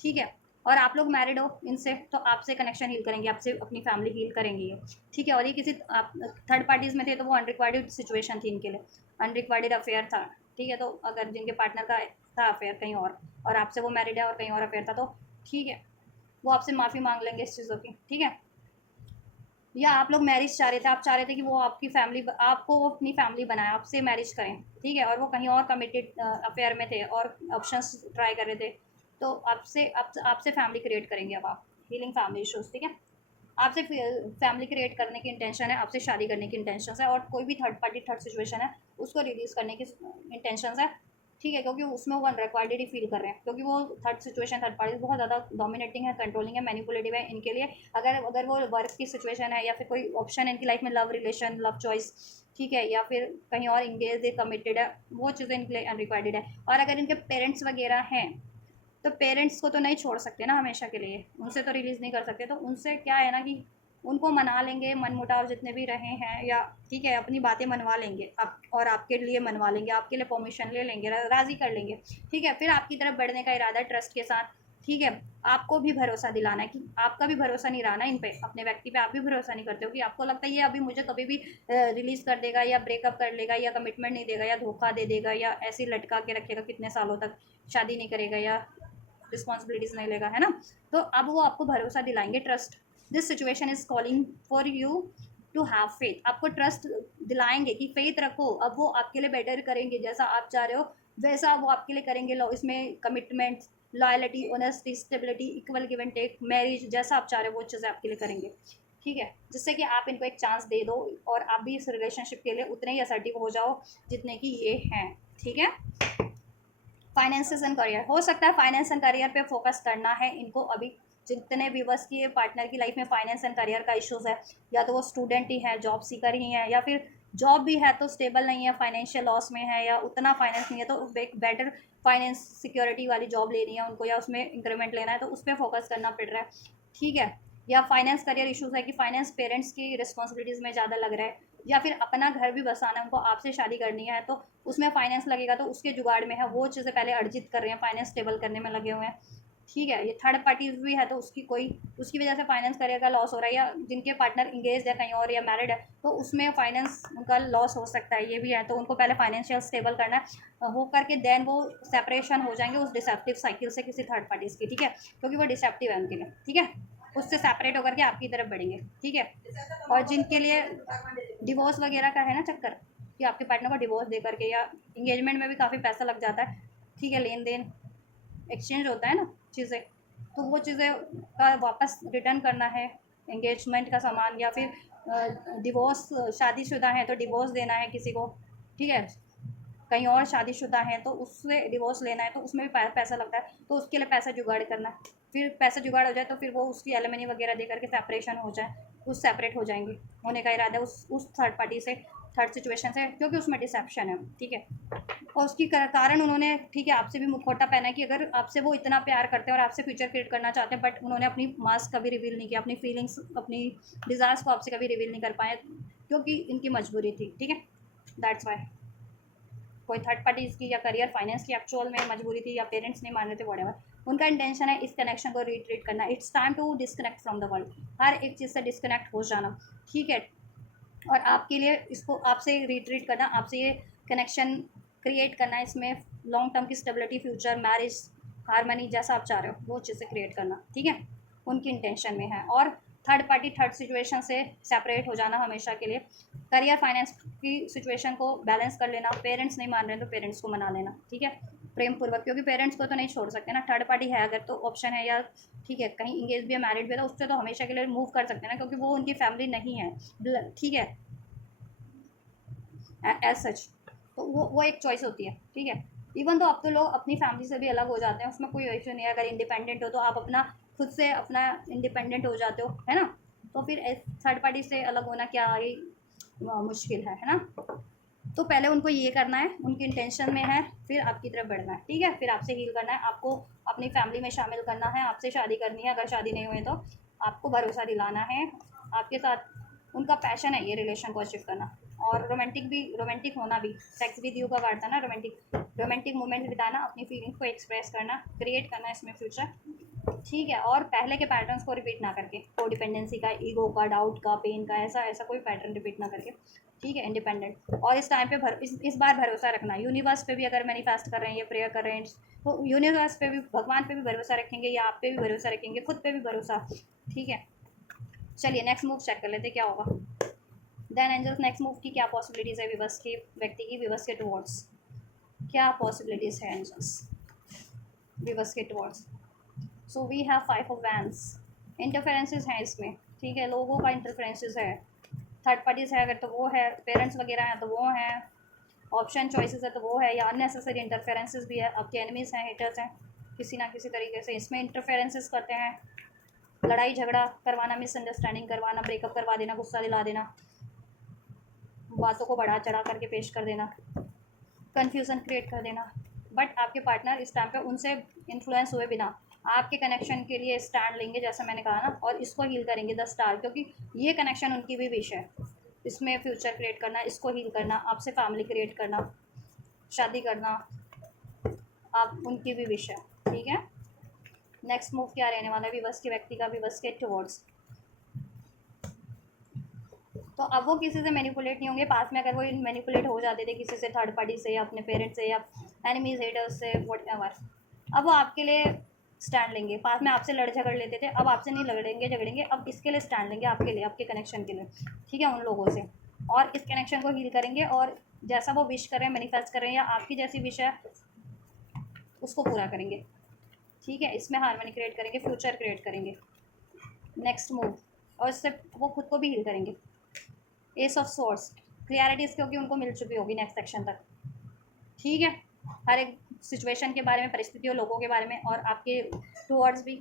ठीक है। और आप लोग मैरिड हो इनसे तो आपसे कनेक्शन हील करेंगे, आपसे अपनी फैमिली हील करेंगे ये, ठीक है। और ये किसी आप थर्ड पार्टीज़ में थे तो वो अनरिक्वाइटेड सिचुएशन थी इनके लिए, अनरिक्वाइटेड अफेयर था, ठीक है। तो अगर जिनके पार्टनर का था अफेयर कहीं और आपसे वो मैरिड है और कहीं और अफेयर था तो ठीक है, वो आपसे माफ़ी मांग लेंगे इस चीज़ों की, ठीक है। या आप लोग मैरिज चाह रहे थे, आप चाह रहे थे कि वो आपकी फैमिली, आपको वो अपनी फैमिली बनाए, आपसे मैरिज करें, ठीक है, और वो कहीं और कमिटेड अफेयर में थे और ऑप्शंस ट्राई कर रहे थे, तो आपसे फैमिली क्रिएट करेंगे अब आप, हीलिंग फैमिली इशूज़, ठीक है। आपसे फैमिली क्रिएट करने की इंटेंशन है, आपसे शादी करने की इंटेंशन है, और कोई भी थर्ड पार्टी थर्ड सिचुएशन है उसको रिलीज़ करने की इंटेंशन है, ठीक है, क्योंकि उसमें वो अनरिक्वायर्ड फील कर रहे हैं, क्योंकि वो थर्ड सिचुएशन थर्ड पार्टी बहुत ज़्यादा डोमिनेटिंग है, कंट्रोलिंग है, मैनिपुलेटिव है इनके लिए। अगर अगर वो वर्क की सिचुएशन है या फिर कोई ऑप्शन है इनकी लाइफ में, लव रिलेशन, लव चॉइस, ठीक है, या फिर कहीं और इंगेज है, कमिटेड है, वो चीज़ें इनके लिए अनरिक्वायर्ड है। और अगर इनके पेरेंट्स वगैरह हैं तो पेरेंट्स को तो नहीं छोड़ सकते ना हमेशा के लिए, उनसे तो रिलीज़ नहीं कर सकते, तो उनसे क्या है ना कि उनको मना लेंगे, मनमुटाव जितने भी रहे हैं, या ठीक है अपनी बातें मनवा लेंगे आप, और आपके लिए मनवा लेंगे, आपके लिए परमिशन ले लेंगे, राज़ी कर लेंगे, ठीक है। फिर आपकी तरफ बढ़ने का इरादा है ट्रस्ट के साथ, ठीक है। आपको भी भरोसा दिलाना है कि आपका भी भरोसा नहीं रहा ना इन पे, अपने व्यक्ति पे आप भी भरोसा नहीं करते हो, कि आपको लगता है ये अभी मुझे कभी भी रिलीज़ कर देगा, या ब्रेकअप कर लेगा, या कमिटमेंट नहीं देगा, या धोखा दे देगा, या ऐसे ही लटका के रखेगा कितने सालों तक, शादी नहीं करेगा, या रिस्पॉन्सिबिलिटीज़ नहीं लेगा, है ना। तो अब वो आपको भरोसा दिलाएंगे, trust, this situation is calling for you to have faith, आपको ट्रस्ट दिलाएंगे कि फेथ रखो, अब वो आपके लिए बेटर करेंगे, जैसा आप चाह रहे हो वैसा वो आपके लिए करेंगे। इसमें commitment, loyalty, honesty, stability, equal give and take, marriage, जैसा आप चाह रहे हो वो चीज़ें आपके लिए करेंगे, ठीक है। जिससे कि आप इनको एक चांस दे दो और आप भी इस रिलेशनशिप के लिए उतने ही असर्टिव हो जाओ जितने कि ये हैं, ठीक है। फाइनेंसेस एंड करियर, हो सकता है फाइनेंस एंड करियर पे फोकस करना है इनको अभी, जितने व्यूवर्स की पार्टनर की लाइफ में फाइनेंस एंड करियर का इश्यूज है, या तो वो स्टूडेंट ही है, जॉब सीकर ही है, या फिर जॉब भी है तो स्टेबल नहीं है, फाइनेंशियल लॉस में है, या उतना फाइनेंस नहीं है, तो एक बेटर फाइनेंस सिक्योरिटी वाली जॉब लेनी है उनको, या उसमें इंक्रीमेंट लेना है, तो उस पर फोकस करना पड़ रहा है, ठीक है। या फाइनेंस करियर इशूज़ है कि फाइनेंस पेरेंट्स की रिस्पॉन्सिबिलिटीज़ में ज़्यादा लग रहा है, या फिर अपना घर भी बसाना है उनको, आपसे शादी करनी है तो उसमें फाइनेंस लगेगा, तो उसके जुगाड़ में है, वो चीज़ें पहले अर्जित कर रहे हैं, फाइनेंस स्टेबल करने में लगे हुए हैं, ठीक है। ये थर्ड पार्टीज भी है तो उसकी वजह से फाइनेंस करियर का लॉस हो रहा है, या जिनके पार्टनर इंगेज है कहीं और या मैरिड है तो उसमें फाइनेंस उनका लॉस हो सकता है, ये भी है, तो उनको पहले फाइनेंशियल स्टेबल करना है, हो करके देन वो सेपरेशन हो जाएंगे उस डिसेप्टिव साइकिल से किसी थर्ड पार्टीज की, ठीक है, क्योंकि वो डिसेप्टिव है उनके लिए, ठीक है। उससे सेपरेट होकर के आपकी तरफ बढ़ेंगे, ठीक है। और जिनके लिए डिवोर्स वगैरह का है ना चक्कर, कि आपके पार्टनर को डिवोर्स दे करके, या इंगेजमेंट में भी काफ़ी पैसा लग जाता है, ठीक है, लेन देन एक्सचेंज होता है ना चीज़ें, तो वो चीज़ें का वापस रिटर्न करना है, एंगेजमेंट का सामान, या फिर डिवोर्स, शादीशुदा है तो डिवोर्स देना है किसी को, ठीक है, कहीं और शादीशुदा है तो उससे डिवोर्स लेना है, तो उसमें भी पैसा लगता है, तो उसके लिए पैसा जुगाड़ करना है, फिर पैसा जुगाड़ हो जाए तो फिर वो उसकी एलिमनी वगैरह दे करके सेपरेशन हो जाए, उस सेपरेट हो जाएंगे, होने का इरादा है उस थर्ड पार्टी से, थर्ड सिचुएशन से, क्योंकि उसमें डिसेप्शन है, ठीक है। और उसकी कारण उन्होंने, ठीक है, आपसे भी मुखौटा पहना है कि अगर आपसे वो इतना प्यार करते हैं और आपसे फ्यूचर क्रिएट करना चाहते हैं, बट उन्होंने अपनी मास्क कभी रिवील नहीं किया, अपनी फीलिंग्स, अपनी डिज़ायर्स को आपसे कभी रिवील नहीं कर पाए, क्योंकि इनकी मजबूरी थी, ठीक है, दैट्स वाई। कोई थर्ड पार्टी की या करियर फाइनेंस की एक्चुअल में मजबूरी थी, या पेरेंट्स नहीं मान रहे थे, व्हाटएवर उनका इंटेंशन है इस कनेक्शन को रिट्रीट करना, it's time to disconnect from the world, हर एक चीज़ से डिस्कनेक्ट हो जाना, ठीक है। और आपके लिए इसको आपसे रिट्रीट करना, आपसे ये कनेक्शन क्रिएट करना, इसमें लॉन्ग टर्म की स्टेबिलिटी, फ्यूचर, मैरिज, हारमनी, जैसा आप चाह रहे हो वो चीज़ें क्रिएट करना, ठीक है, उनकी इंटेंशन में है। और थर्ड पार्टी थर्ड सिचुएशन से सेपरेट हो जाना हमेशा के लिए, करियर फाइनेंस की सिचुएशन को बैलेंस कर लेना, पेरेंट्स नहीं मान रहे तो पेरेंट्स को मना लेना, ठीक है, प्रेम पूर्वक, क्योंकि पेरेंट्स को तो नहीं छोड़ सकते ना, थर्ड पार्टी है अगर तो ऑप्शन है, या ठीक है कहीं इंगेज भी है, मैरिड भी है, तो उससे तो हमेशा के लिए मूव कर सकते हैं ना, क्योंकि वो उनकी फैमिली नहीं है, ठीक है, एज सच, तो वो एक चॉइस होती है, ठीक है। इवन तो अब तो लोग अपनी फैमिली से भी अलग हो जाते हैं, उसमें कोई इशू नहीं है, अगर इंडिपेंडेंट हो तो आप अपना खुद से अपना इंडिपेंडेंट हो जाते हो, है ना, तो फिर थर्ड पार्टी से अलग होना क्या ही मुश्किल है ना। तो पहले उनको ये करना है, उनकी इंटेंशन में है, फिर आपकी तरफ बढ़ना है, ठीक है, फिर आपसे हील करना है, आपको अपनी फैमिली में शामिल करना है, आपसे शादी करनी है, अगर शादी नहीं हुई तो आपको भरोसा दिलाना है, आपके साथ उनका पैशन है ये रिलेशन को अचीव करना, और रोमांटिक होना भी, सेक्स विद यू का कार्ड था ना, रोमांटिक मोमेंट्स बिताना, अपनी फीलिंग्स को एक्सप्रेस करना, क्रिएट करना इसमें फ्यूचर, ठीक है, और पहले के पैटर्न्स को रिपीट ना करके, को डिपेंडेंसी का, ईगो का, डाउट का, पेन का, ऐसा ऐसा कोई पैटर्न रिपीट ना करके। ठीक है, इंडिपेंडेंट। और इस टाइम पे इस बार भरोसा रखना यूनिवर्स पे भी। अगर मैनिफेस्ट कर रहे हैं, ये प्रेयर कर रहे हैं, तो यूनिवर्स पे भी, भगवान पे भी भरोसा रखेंगे, या आप पे भी भरोसा रखेंगे, खुद पे भी भरोसा। ठीक है, चलिए नेक्स्ट मूव चेक कर लेते हैं क्या होगा। देन एंजल्स, नेक्स्ट मूव की क्या पॉसिबिलिटीज़ है विवश के व्यक्ति की, विवश के टुवर्ड्स क्या पॉसिबिलिटीज़ है एंजल्स विवश के towards. So we have 5 of wands. Interferences हैं इसमें। ठीक है, लोगों का इंटरफेरेंसेस है, थर्ड पार्टीज़ है अगर तो वो है, पेरेंट्स वगैरह हैं तो वो हैं, ऑप्शन चॉइसेस है तो वो है, या अननेसेसरी इंटरफेरेंसेस भी है, आपके एनिमीज़ हैं, हेटर्स हैं, किसी ना किसी तरीके से इसमें इंटरफेरेंसेस करते हैं। लड़ाई झगड़ा करवाना, मिसअंडरस्टैंडिंग करवाना, ब्रेकअप करवा देना, गुस्सा दिला देना, बातों को बढ़ा चढ़ा करके पेश कर देना, कन्फ्यूज़न क्रिएट कर देना। बट आपके पार्टनर इस टाइम पे उनसे इन्फ्लुएंस हुए बिना आपके कनेक्शन के लिए स्टैंड लेंगे, जैसा मैंने कहा ना, और इसको हील करेंगे 10 स्टार, क्योंकि ये कनेक्शन उनकी भी विश है। इसमें फ्यूचर क्रिएट करना, इसको हील करना, आपसे फैमिली क्रिएट करना, शादी करना, आप उनकी भी विश है। ठीक है, नेक्स्ट मूव क्या रहने वाला है विवश के व्यक्ति का, विवश के टुवर्ड्स। तो अब वो किसी से मैनिपुलेट नहीं होंगे। पास में अगर वो मैनिपुलेट हो जाते थे किसी से, थर्ड पार्टी से, या अपने पेरेंट्स से, या एनिमीज हेटर्स से, वट एवर, अब वो आपके लिए स्टैंड लेंगे। पास में आपसे लड़ झगड़ लेते थे, अब आपसे नहीं लड़ेंगे झगड़ेंगे, अब इसके लिए स्टैंड लेंगे, आपके लिए, आपके कनेक्शन के लिए। ठीक है, उन लोगों से, और इस कनेक्शन को हील करेंगे, और जैसा वो विश कर रहे हैं, मैनिफेस्ट कर रहे हैं, या आपकी जैसी विश है उसको पूरा करेंगे। ठीक है, इसमें हार्मनी क्रिएट करेंगे, फ्यूचर क्रिएट करेंगे। नेक्स्ट मूव, और इससे वो खुद को भी हील करेंगे। एस ऑफ सोर्स, क्लियरिटीज़ क्योंकि उनको मिल चुकी होगी नेक्स्ट सेक्शन तक। ठीक है, हर एक सिचुएशन के बारे में, परिस्थितियों, लोगों के बारे में, और आपके टूवर्ड्स भी।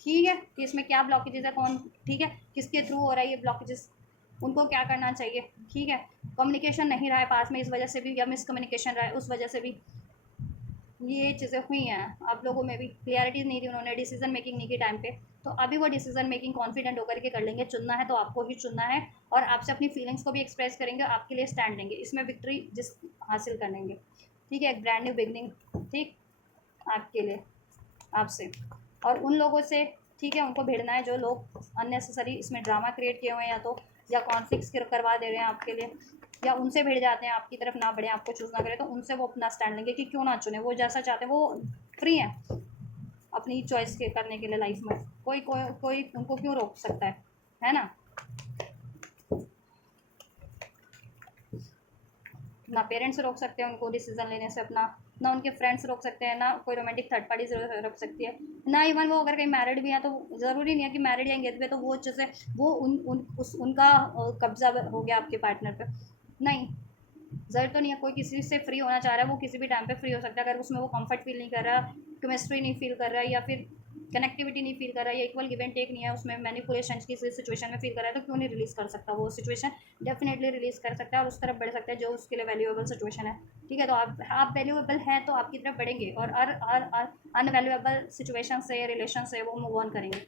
ठीक है, कि इसमें क्या ब्लॉकेजेस है, कौन, ठीक है, किसके थ्रू हो रहा है ये ब्लॉकेजेस, उनको क्या करना चाहिए। ठीक है, कम्युनिकेशन नहीं रहा है पास में, इस वजह से भी, या मिसकम्युनिकेशन रहा है उस वजह से भी ये चीज़ें हुई हैं आप लोगों में भी। क्लियरिटी नहीं थी, उन्होंने डिसीजन मेकिंग नहीं की टाइम पे, तो अभी वो डिसीजन मेकिंग कॉन्फिडेंट होकर के कर लेंगे। चुनना है तो आपको ही चुनना है, और आपसे अपनी फीलिंग्स को भी एक्सप्रेस करेंगे, और आपके लिए स्टैंड लेंगे, इसमें विक्ट्री जिस हासिल कर लेंगे। ठीक है, एक ब्रांड न्यू बिगनिंग, ठीक, आपके लिए, आपसे और उन लोगों से। ठीक है, उनको भिड़ना है जो लोग अननेसेसरी इसमें ड्रामा क्रिएट किए हुए हैं, या कॉन्फ्लिक्ट्स करवा दे रहे हैं आपके लिए, या उनसे भिड़ जाते हैं, आपकी तरफ ना बढ़े, आपको चूज़ ना करें, तो उनसे वो अपना स्टैंड लेंगे कि क्यों ना चुने, वो जैसा चाहते हैं, वो फ्री हैं अपनी चॉइस के करने के लिए लाइफ में। कोई उनको क्यों रोक सकता है ना। ना पेरेंट्स रोक सकते हैं उनको डिसीजन लेने से अपना, ना उनके फ्रेंड्स रोक सकते हैं, ना कोई रोमांटिक थर्ड पार्टी रोक सकती है, ना इवन वो अगर कहीं मैरिड भी हैं, तो ज़रूरी नहीं है कि मैरिड या एंगेज भी है तो वो जैसे वो उनका कब्जा हो गया आपके पार्टनर पे, नहीं, ज़रूरत तो नहीं है। कोई किसी से फ्री होना चाह रहा है, वो किसी भी टाइम पे फ्री हो सकता है, अगर उसमें वो कंफर्ट फील नहीं कर रहा, केमिस्ट्री नहीं फील कर रहा है, या फिर कनेक्टिविटी नहीं फील कर रहा है, या इक्वल गिव एंड टेक नहीं है उसमें, मैनिपुलेशन की सिचुएशन में फील कर रहा है, तो क्यों नहीं रिलीज़ कर सकता। वो सिचुएशन डेफिनेटली रिलीज़ कर सकता है, और उस तरफ बढ़ सकता है जो उसके लिए वैल्यूएबल सिचुएशन है। ठीक है, तो आप वैल्यूएबल हैं तो आपकी तरफ बढ़ेंगे, और अनवैल्यूएबल सिचुएशन से, रिलेशन से वो मूव ऑन करेंगे।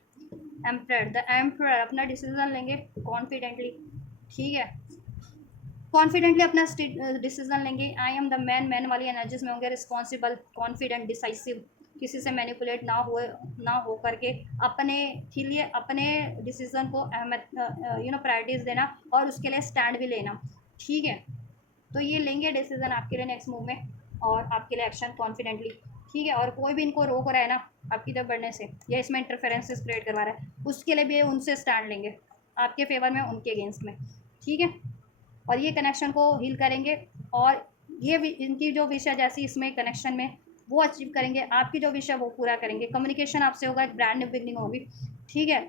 एम्परर, द एम्परर अपना डिसीजन लेंगे कॉन्फिडेंटली। ठीक है, कॉन्फिडेंटली अपना डिसीजन लेंगे। I am the man, man वाली एनर्जीज में होंगे, रिस्पॉन्सिबल, कॉन्फिडेंट, डिसाइसिव, किसी से मैनिपुलेट ना हो करके अपने के लिए, अपने डिसीजन को अहमियत, प्रायोरिटीज़ देना, और उसके लिए स्टैंड भी लेना। ठीक है, तो ये लेंगे डिसीजन आपके लिए नेक्स्ट मूव में, और आपके लिए एक्शन कॉन्फिडेंटली। ठीक है, और कोई भी इनको रोक रहा है ना आपकी तरफ बढ़ने से, या इसमें इंटरफेरेंसेस क्रिएट करवा रहा है, उसके लिए भी ये उनसे स्टैंड लेंगे, आपके फेवर में, उनके अगेंस्ट में। ठीक है, और ये कनेक्शन को हील करेंगे, और ये इनकी जो विश है जैसी इसमें कनेक्शन में वो अचीव करेंगे, आपकी जो विश है वो पूरा करेंगे। कम्युनिकेशन आपसे होगा, एक ब्रांड न्यू बिगनिंग होगी। ठीक है,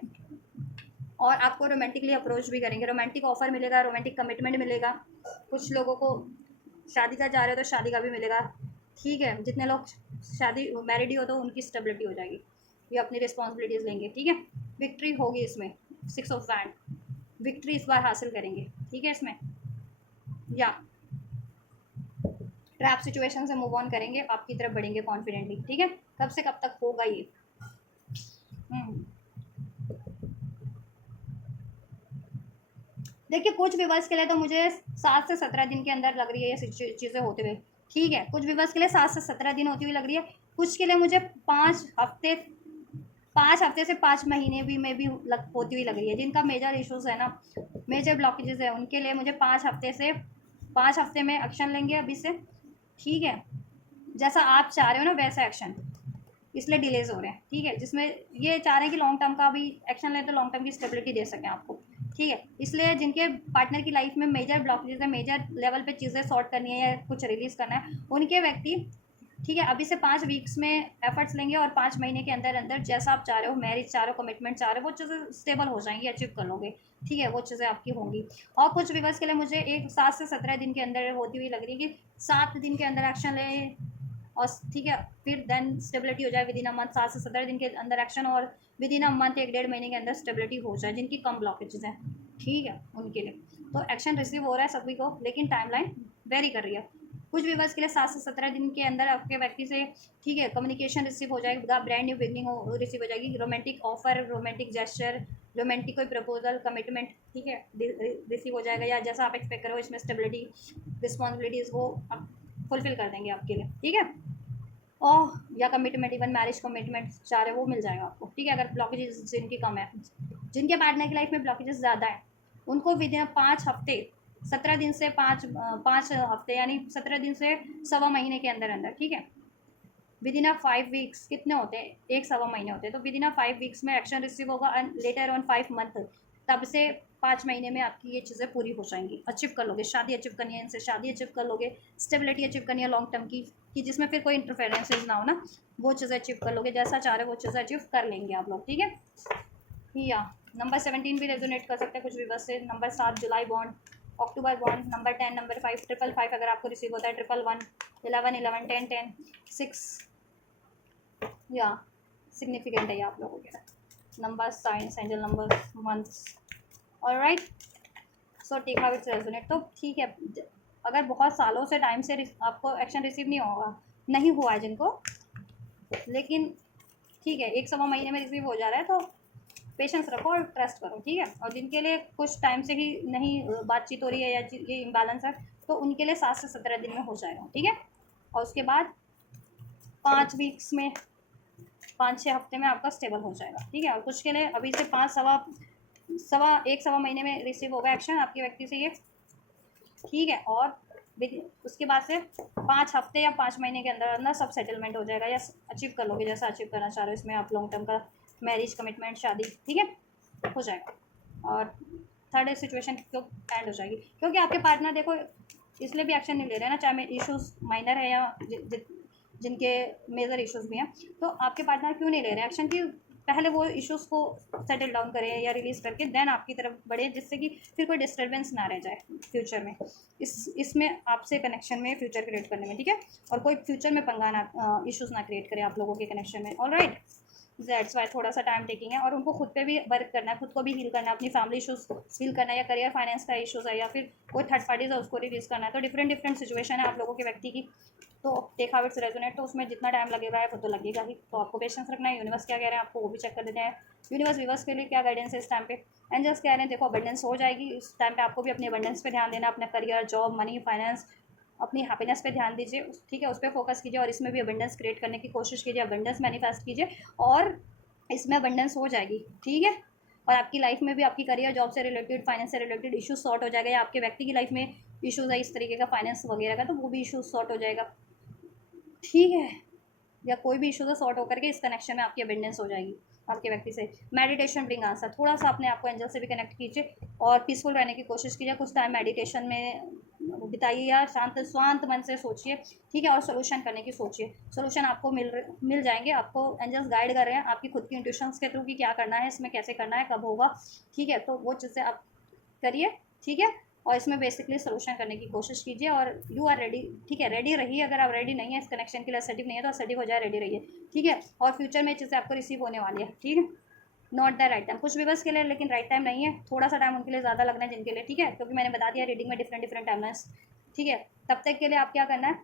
और आपको रोमांटिकली अप्रोच भी करेंगे, रोमांटिक ऑफर मिलेगा, रोमांटिक कमिटमेंट मिलेगा। कुछ लोगों को शादी का जा रहे हो तो शादी का भी मिलेगा। ठीक है, जितने लोग शादी मैरिड ही हो तो उनकी स्टेबिलिटी हो जाएगी, ये अपनी रिस्पॉन्सिबिलिटीज़ लेंगे। ठीक है, विक्ट्री होगी इसमें, 6 ऑफ वैंड, विक्ट्री इस बार हासिल करेंगे। ठीक है, इसमें या ट्रैप सिचुएशन से मूव ऑन करेंगे, आपकी तरफ बढ़ेंगे कॉन्फिडेंटली। ठीक है, कब से कब तक होगा ये। देखिए, कुछ व्यूवर्स के लिए तो मुझे 7 से 17 दिन के अंदर लग रही है ये चीज़ें होते हुए। ठीक है, कुछ व्यूवर्स के लिए 7 से 17 दिन होती हुई लग रही है, कुछ के लिए मुझे 5 हफ्ते 5 हफ्ते से 5 महीने भी में भी होती हुई लग रही है। जिनका मेजर इश्यूज़ है ना, मेजर ब्लॉकेजेस है, उनके लिए मुझे 5 हफ्ते में एक्शन लेंगे अभी से, ठीक है। जैसा आप चाह रहे हो ना वैसा एक्शन, इसलिए डिलेज हो रहे हैं, ठीक है। जिसमें ये चाह रहे हैं कि लॉन्ग टर्म का भी एक्शन लें तो लॉन्ग टर्म की स्टेबिलिटी दे सकें आपको, ठीक है। इसलिए जिनके पार्टनर की लाइफ में मेजर ब्लॉकेजेस है, मेजर लेवल पे चीज़ें सॉर्ट करनी है या कुछ रिलीज़ करना है, उनके व्यक्ति, ठीक है, अभी से 5 वीक्स में एफर्ट्स लेंगे और 5 महीने के अंदर अंदर जैसा आप चाह रहे हो, मैरिज चाह रहे हो, कमिटमेंट चाह रहे हो, वो चीज़ें स्टेबल हो जाएंगी, अचीव कर लोगे, ठीक है। वो चीज़ें आपकी होंगी। और कुछ विवर्स के लिए मुझे एक 7 से 17 दिन के अंदर होती हुई लग रही है कि 7 दिन के अंदर एक्शन ले, और ठीक है, फिर देन स्टेबिलिटी हो जाए विद इन अ मंथ। 7 से 17 दिन के अंदर एक्शन, और विद इन अ मंथ 1-1.5 महीने के अंदर स्टेबिलिटी हो जाए, जिनकी कम ब्लॉकेजेस हैं, ठीक है, उनके लिए। तो एक्शन रिसीव हो रहा है सभी को, लेकिन टाइमलाइन वेरी कर रही है। कुछ व्यूवर्स के लिए 7 से 17 दिन के अंदर आपके व्यक्ति से, ठीक है, कम्युनिकेशन रिसीव हो जाएगा, ब्रांड न्यू बिगनिंग रिसीव हो जाएगी, romantic offer, romantic gesture, romantic कोई प्रपोजल, कमिटमेंट, ठीक है, रिसीव हो जाएगा। या जैसा आप एक्सपेक्ट करो, इसमें स्टेबिलिटी, रिस्पॉन्सिबिलिटीज़ वो आप फुलफिल कर देंगे आपके लिए, ठीक है। और या कमिटमेंट, इवन मैरिज कमिटमेंट चाह रहे वो मिल जाएगा आपको, ठीक है। अगर ब्लॉकेजेस जिनकी कम है, जिनके पार्टनर की लाइफ में ब्लॉकेजेस ज़्यादा है, उनको विद इन 5 हफ्ते, 17 दिन से 5 हफ्ते यानी 17 दिन से सवा महीने के अंदर अंदर, ठीक है, विद इन 5 वीक्स कितने होते हैं, एक सवा महीने होते हैं, तो विद इन 5 वीक्स में एक्शन रिसीव होगा, एंड लेटर ऑन 5 मंथ, तब से 5 महीने में आपकी ये चीज़ें पूरी हो जाएंगी, अचीव कर लोगे। शादी अचीव करनी है, इनसे शादी अचीव कर लोगे, स्टेबिलिटी अचीव करनी है लॉन्ग टर्म की, कि जिसमें फिर कोई इंटरफेरेंसेज ना हो ना, वो चीज़ें अचीव कर लोगे। जैसा चाह रहे हो वो चीज़ें अचीव कर लेंगे आप लोग, ठीक है। या नंबर 17 भी रेजोनेट कर सकते हैं कुछ व्यूवर्स से। नंबर 7 जुलाई बॉन्ड, अक्टूबर बॉन्ड, नंबर 10, नंबर 5, 555 अगर आपको रिसीव होता है, 111, 11 11, 10 10, 6, या सिग्निफिकेंट है ये आप लोगों के number, science, angel number, months, alright. So take how it's resonate. तो ठीक है, अगर बहुत सालों से टाइम से आपको एक्शन रिसीव नहीं हुआ है जिनको, लेकिन ठीक है, एक सवा महीने में रिसीव हो जा रहा है, तो पेशेंस रखो और ट्रस्ट करो, ठीक है। और जिनके लिए कुछ टाइम से ही नहीं बातचीत हो रही है या ये इम्बैलेंस है, तो उनके लिए 7 से 17 दिन में हो जाएगा, ठीक है। और उसके बाद 5 वीक्स में, 5-6 हफ्ते में आपका स्टेबल हो जाएगा, ठीक है। और कुछ के लिए अभी से 1 सवा महीने में रिसीव होगा एक्शन आपके व्यक्ति से ये, ठीक है। और उसके बाद से 5 हफ्ते या 5 महीने के अंदर अंदर सब सेटलमेंट हो जाएगा, या अचीव कर लोगे जैसा अचीव करना चाह रहे हो। इसमें आप लॉन्ग टर्म का मैरिज, कमिटमेंट, शादी, ठीक है, हो जाएगा। और थर्ड सिचुएशन क्यों एंड हो जाएगी, क्योंकि आपके पार्टनर देखो इसलिए भी एक्शन नहीं ले रहे हैं ना, चाहे इश्यूज माइनर है या जिनके मेजर इश्यूज भी हैं, तो आपके पार्टनर क्यों नहीं ले रहे हैं एक्शन की, पहले वो इश्यूज़ को सेटल डाउन करें या रिलीज़ करके देन आपकी तरफ बढ़े, जिससे कि फिर कोई डिस्टर्बेंस ना रह जाए फ्यूचर में, इसमें आपसे कनेक्शन में फ्यूचर क्रिएट करने में, ठीक है। और कोई फ्यूचर में पंगा ना, इश्यूज़ ना क्रिएट करे आप लोगों के कनेक्शन में, ऑलराइट। दैट्स वाई थोड़ा सा टाइम टेकिंग है, और उनको खुद पे भी वर्क करना है, खुद को भी हील करना है, अपनी फैमिली इशूज़ हील करना है, या करियर फाइनेंस का इशूज़ है, या फिर कोई थर्ड पार्टीज है उसको रिलीज़ करना है। तो डिफरेंट सिचुएशन है आप लोगों के व्यक्ति की, तो टेक हाउ इट्स रेजोनेट, तो उसमें जितना टाइम लगेगा है वो तो लगेगा ही, तो आपको पेशेंस रखना है। यूनिवर्स क्या कह रहे हैं आपको वो भी चेक कर देते हैं। यूनिवर्स व्यूवर्स के लिए क्या गाइडेंस है इस टाइम पे। एंजल्स कह रहे हैं देखो अबंडेंस हो जाएगी इस टाइम पे, आपको भी अपने अबंडेंस पे ध्यान देना, अपना करियर, जॉब, मनी, फाइनेंस, अपनी हैप्पीनेस पे ध्यान दीजिए, ठीक है, उस पर फोकस कीजिए, और इसमें भी अबंडेंस क्रिएट करने की कोशिश कीजिए, अबंडेंस मैनिफेस्ट कीजिए, और इसमें अबंडेंस हो जाएगी, ठीक है। और आपकी लाइफ में भी आपकी करियर, जॉब से रिलेटेड, फाइनेंस से रिलेटेड इशू सॉर्ट हो जाएगा, या आपके व्यक्ति की लाइफ में इशूज़ है इस तरीके का फाइनेंस वगैरह का, तो वो भी इशू सॉर्ट हो जाएगा, ठीक है। या कोई भी इशू से सॉर्ट होकर के इस कनेक्शन में आपकी अबेंडेंस हो जाएगी आपके व्यक्ति से। मेडिटेशन ब्रिंग आंसर, थोड़ा सा अपने आप को एंजल से भी कनेक्ट कीजिए और पीसफुल रहने की कोशिश कीजिए, कुछ टाइम मेडिटेशन में बिताइए, या शांत मन से सोचिए, ठीक है। और सोल्यूशन करने की सोचिए, सोल्यूशन आपको मिल जाएंगे, आपको एंजल्स गाइड कर रहे हैं आपकी खुद की इंट्यूशंस के थ्रू कि क्या करना है, इसमें कैसे करना है, कब होगा, ठीक है। तो वो चीज़ें आप करिए, ठीक है। और इसमें बेसिकली सोल्यूशन करने की कोशिश कीजिए, और यू आर रेडी, ठीक है, रेडी रहिए। अगर आप रेडी नहीं है इस कनेक्शन के लिए, असर्टिव नहीं है, तो असर्टिव हो जाए, रेडी रहिए, ठीक है। और फ्यूचर में चीज़ें आपको रिसीव होने वाली है, ठीक है। नॉट द राइट टाइम, कुछ व्यूवर्स के लिए लेकिन राइट टाइम नहीं है, थोड़ा सा टाइम उनके लिए ज़्यादा लगना है जिनके लिए, ठीक है, क्योंकि मैंने बता दिया रीडिंग में डिफरेंट टाइमलाइंस, ठीक है। तब तक के लिए आप क्या करना है,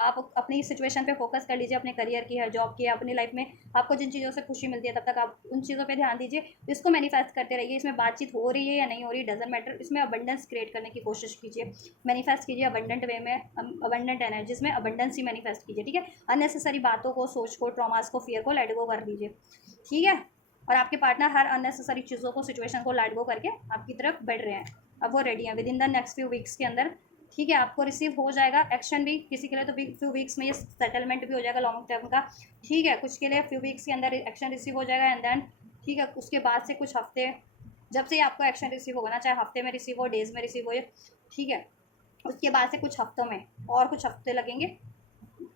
आप अपनी सिचुएशन पे फोकस कर लीजिए, अपने करियर की, हर जॉब की, अपनी लाइफ में आपको जिन चीज़ों से खुशी मिलती है तब तक आप उन चीज़ों पे ध्यान दीजिए, इसको मैनिफेस्ट करते रहिए। इसमें बातचीत हो रही है या नहीं हो रही डजेंट मैटर, इसमें अबंडेंस क्रिएट करने की कोशिश कीजिए, मैनिफेस्ट कीजिए अबंडेंट वे में, अबंडेंट एनर्जीज में अबंडेंस ही मैनिफेस्ट कीजिए, ठीक है। अननेसेसरी बातों को, सोच को, ट्रॉमास को, फियर को लेट गो कर दीजिए, ठीक है। और आपके पार्टनर हर अननेसेसरी चीज़ों को, सिचुएशन को लेट गो करके आपकी तरफ बढ़ रहे हैं, अब वो रेडी हैं with in the next few weeks के अंदर, ठीक है। आपको रिसीव हो जाएगा एक्शन भी, किसी के लिए तो फ्यू वीक्स में ये सेटलमेंट भी हो जाएगा लॉन्ग टर्म का, ठीक है। कुछ के लिए फ्यू वीक्स के अंदर एक्शन रिसीव हो जाएगा एंड देन, ठीक है, उसके बाद से कुछ हफ्ते, जब से आपको एक्शन रिसीव होगा ना, चाहे हफ्ते में रिसीव हो, डेज में रिसीव हो, ठीक है, उसके बाद से कुछ हफ्तों में और कुछ हफ्ते लगेंगे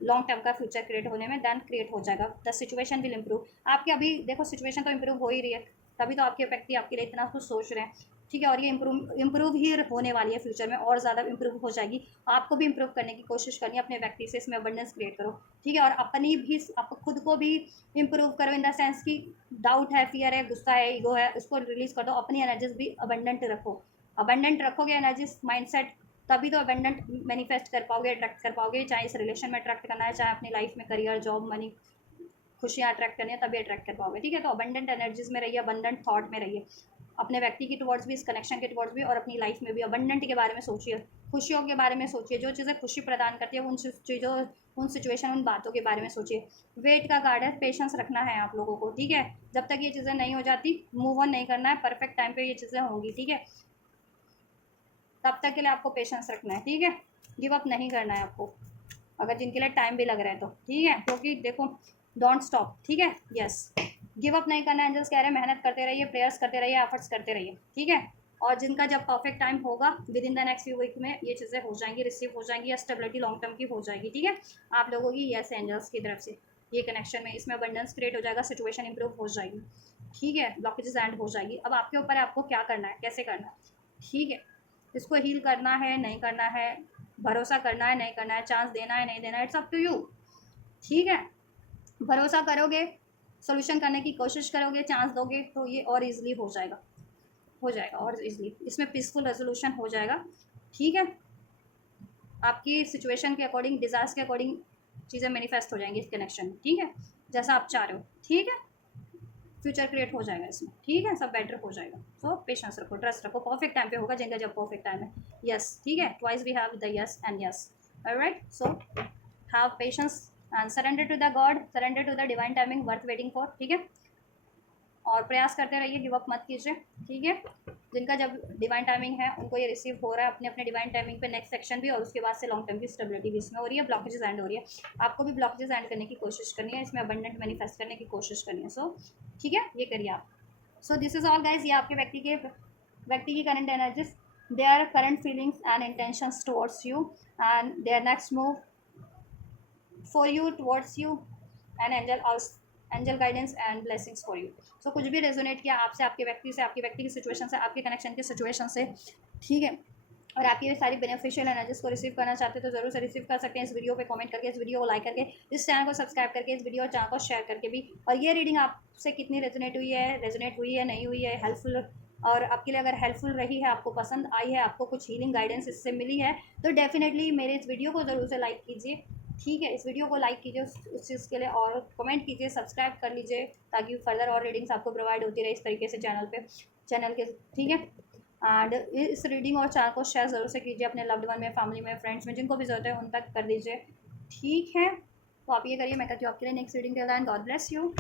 लॉन्ग टर्म का फ्यूचर क्रिएट होने में, देन क्रिएट हो जाएगा, द सिचुएशन विल इम्प्रूव। आपके अभी देखो सिचुएशन तो इम्प्रूव हो ही रही है, तभी तो आपके व्यक्ति आपके लिए इतना कुछ सोच रहे हैं, ठीक है। और ये इम्प्रूव ही होने वाली है फ्यूचर में, और ज़्यादा इम्प्रूव हो जाएगी। आपको भी इम्प्रूव करने की कोशिश करनी है अपने व्यक्ति से, इसमें अबंडेंस क्रिएट करो, ठीक है। और अपनी भी, आप खुद को भी इम्प्रूव करो इन द सेंस की डाउट है, फियर है, गुस्सा है, ईगो है, उसको रिलीज़ कर दो, अपनी एनर्जीज भी अबंडेंट रखो। अबंडेंट रखोगे एनर्जीज, माइंडसेट, तभी तो अबंडेंट मैनिफेस्ट कर पाओगे, अट्रैक्ट कर पाओगे, चाहे इस रिलेशन में अट्रैक्ट करना है, चाहे अपनी लाइफ में करियर, जॉब, मनी, खुशियाँ अट्रैक्ट करनी है, तभी अट्रैक्ट कर पाओगे, ठीक है। तो अबंडेंट एनर्जीज में रहिए, अबंडेंट थॉट में रहिए, अपने व्यक्ति की टुवर्ड्स भी, इस कनेक्शन के टुवर्ड्स भी, और अपनी लाइफ में भी अबंडेंट के बारे में सोचिए, खुशियों के बारे में सोचिए, जो चीज़ें खुशी प्रदान करती है उन चीज़ों, उन सिचुएशन, उन बातों के बारे में सोचिए। वेट का कार्ड है, पेशेंस रखना है आप लोगों को, ठीक है। जब तक ये चीज़ें नहीं हो जाती, मूव ऑन नहीं करना है, परफेक्ट टाइम पे ये चीज़ें होंगी, ठीक है। तब तक के लिए आपको पेशेंस रखना है, ठीक है। गिव अप नहीं करना है आपको, अगर जिनके लिए टाइम भी लग रहा है तो, ठीक है, क्योंकि देखो डोंट स्टॉप, ठीक है, यस, गिव अप नहीं करना है। एंजल्स कह रहे हैं मेहनत करते रहिए, प्रेयर्स करते रहिए, एफर्ट्स करते रहिए, ठीक है। और जिनका जब परफेक्ट टाइम होगा within the next few week में ये चीज़ें हो जाएंगी, रिसीव हो जाएंगी, या स्टेबिलिटी लॉन्ग टर्म की हो जाएगी, ठीक है, आप लोगों की, यस एंजल्स की तरफ से ये कनेक्शन में, इसमें अबंडेंस क्रिएट हो जाएगा, सिचुएशन इंप्रूव हो जाएगी, ठीक है, ब्लॉकेजेस एंड हो जाएगी। अब आपके ऊपर है आपको क्या करना है, कैसे करना है, ठीक है। इसको हील करना है, नहीं करना है, भरोसा करना है, नहीं करना है, चांस देना है, नहीं देना है, इट्स अप टू यू, ठीक है। भरोसा करोगे, सोल्यूशन करने की कोशिश करोगे, चांस दोगे, तो ये और इजीली हो जाएगा, हो जाएगा और इजीली, इसमें पीसफुल रेजोल्यूशन हो जाएगा, ठीक है। आपकी सिचुएशन के अकॉर्डिंग, डिज़ायर्स के अकॉर्डिंग चीज़ें मैनिफेस्ट हो जाएंगी इस कनेक्शन में, ठीक है, जैसा आप चाह रहे हो, ठीक है। फ्यूचर क्रिएट हो जाएगा इसमें, ठीक है, सब बेटर हो जाएगा। सो पेशेंस रखो, ट्रस्ट रखो, परफेक्ट टाइम पे होगा, जिनका जब परफेक्ट टाइम है, यस, ठीक है। Twice we have the yes and yes, alright. So have patience and surrender to the god, surrender to the divine timing worth waiting for, ठीक है। और प्रयास करते रहिए, गिव अप मत कीजिए, ठीक है। जिनका जब डिवाइन टाइमिंग है उनको ये रिसीव हो रहा है अपने अपने डिवाइन टाइमिंग पे, नेक्स्ट सेक्शन भी, और उसके बाद से लॉन्ग टर्म की स्टेबिलिटी भी इसमें हो रही है, ब्लॉकेजेस एंड हो रही है। आपको भी ब्लॉकेजेस एंड करने की कोशिश करनी है, इसमें अबंडेंट मैनिफेस्ट करने की कोशिश करनी है, सो ठीक है, ये करिए आप। So this is all guys, ये आपके व्यक्ति की current energies, their current feelings and intentions towards you, and their next move for you, towards you, and angel guidance and blessings for you. So कुछ भी रेजोनेट किया आपसे, आपके व्यक्ति से, आपकी व्यक्ति की सिचुएशन से, आपके कनेक्शन की सिचुएशन से, ठीक है, और आप ये सारी बेनिफिशियल एनर्जीज को रिसीव करना चाहते हैं तो जरूर से रिसीव कर सकते हैं, इस वीडियो पे कमेंट करके, इस वीडियो को लाइक करके, इस चैनल को सब्सक्राइब करके, इस वीडियो और चैनल को शेयर करके भी। और ये रीडिंग आपसे कितनी रेजोनेट हुई है, नहीं हुई है, हेल्पफुल, और आपके लिए अगर हेल्पफुल रही है, आपको पसंद आई है, आपको कुछ हीलिंग गाइडेंस इससे मिली है, तो डेफिनेटली मेरे इस वीडियो को ज़रूर से लाइक कीजिए, ठीक है, इस वीडियो को लाइक कीजिए उस चीज़ के लिए, और कमेंट कीजिए, सब्सक्राइब कर लीजिए, ताकि फर्दर और रीडिंग्स आपको प्रोवाइड होती रहे इस तरीके से चैनल के, ठीक है। एंड इस रीडिंग और चैनल को शेयर ज़रूर से कीजिए अपने लव्ड वन में, फैमिली में, फ्रेंड्स में, जिनको भी ज़रूरत है उन तक कर दीजिए, ठीक है। तो आप ये करिए, मैं करती हूँ आपके लिए नेक्स्ट रीडिंग के लिए, एंड गॉड ब्लेस यू।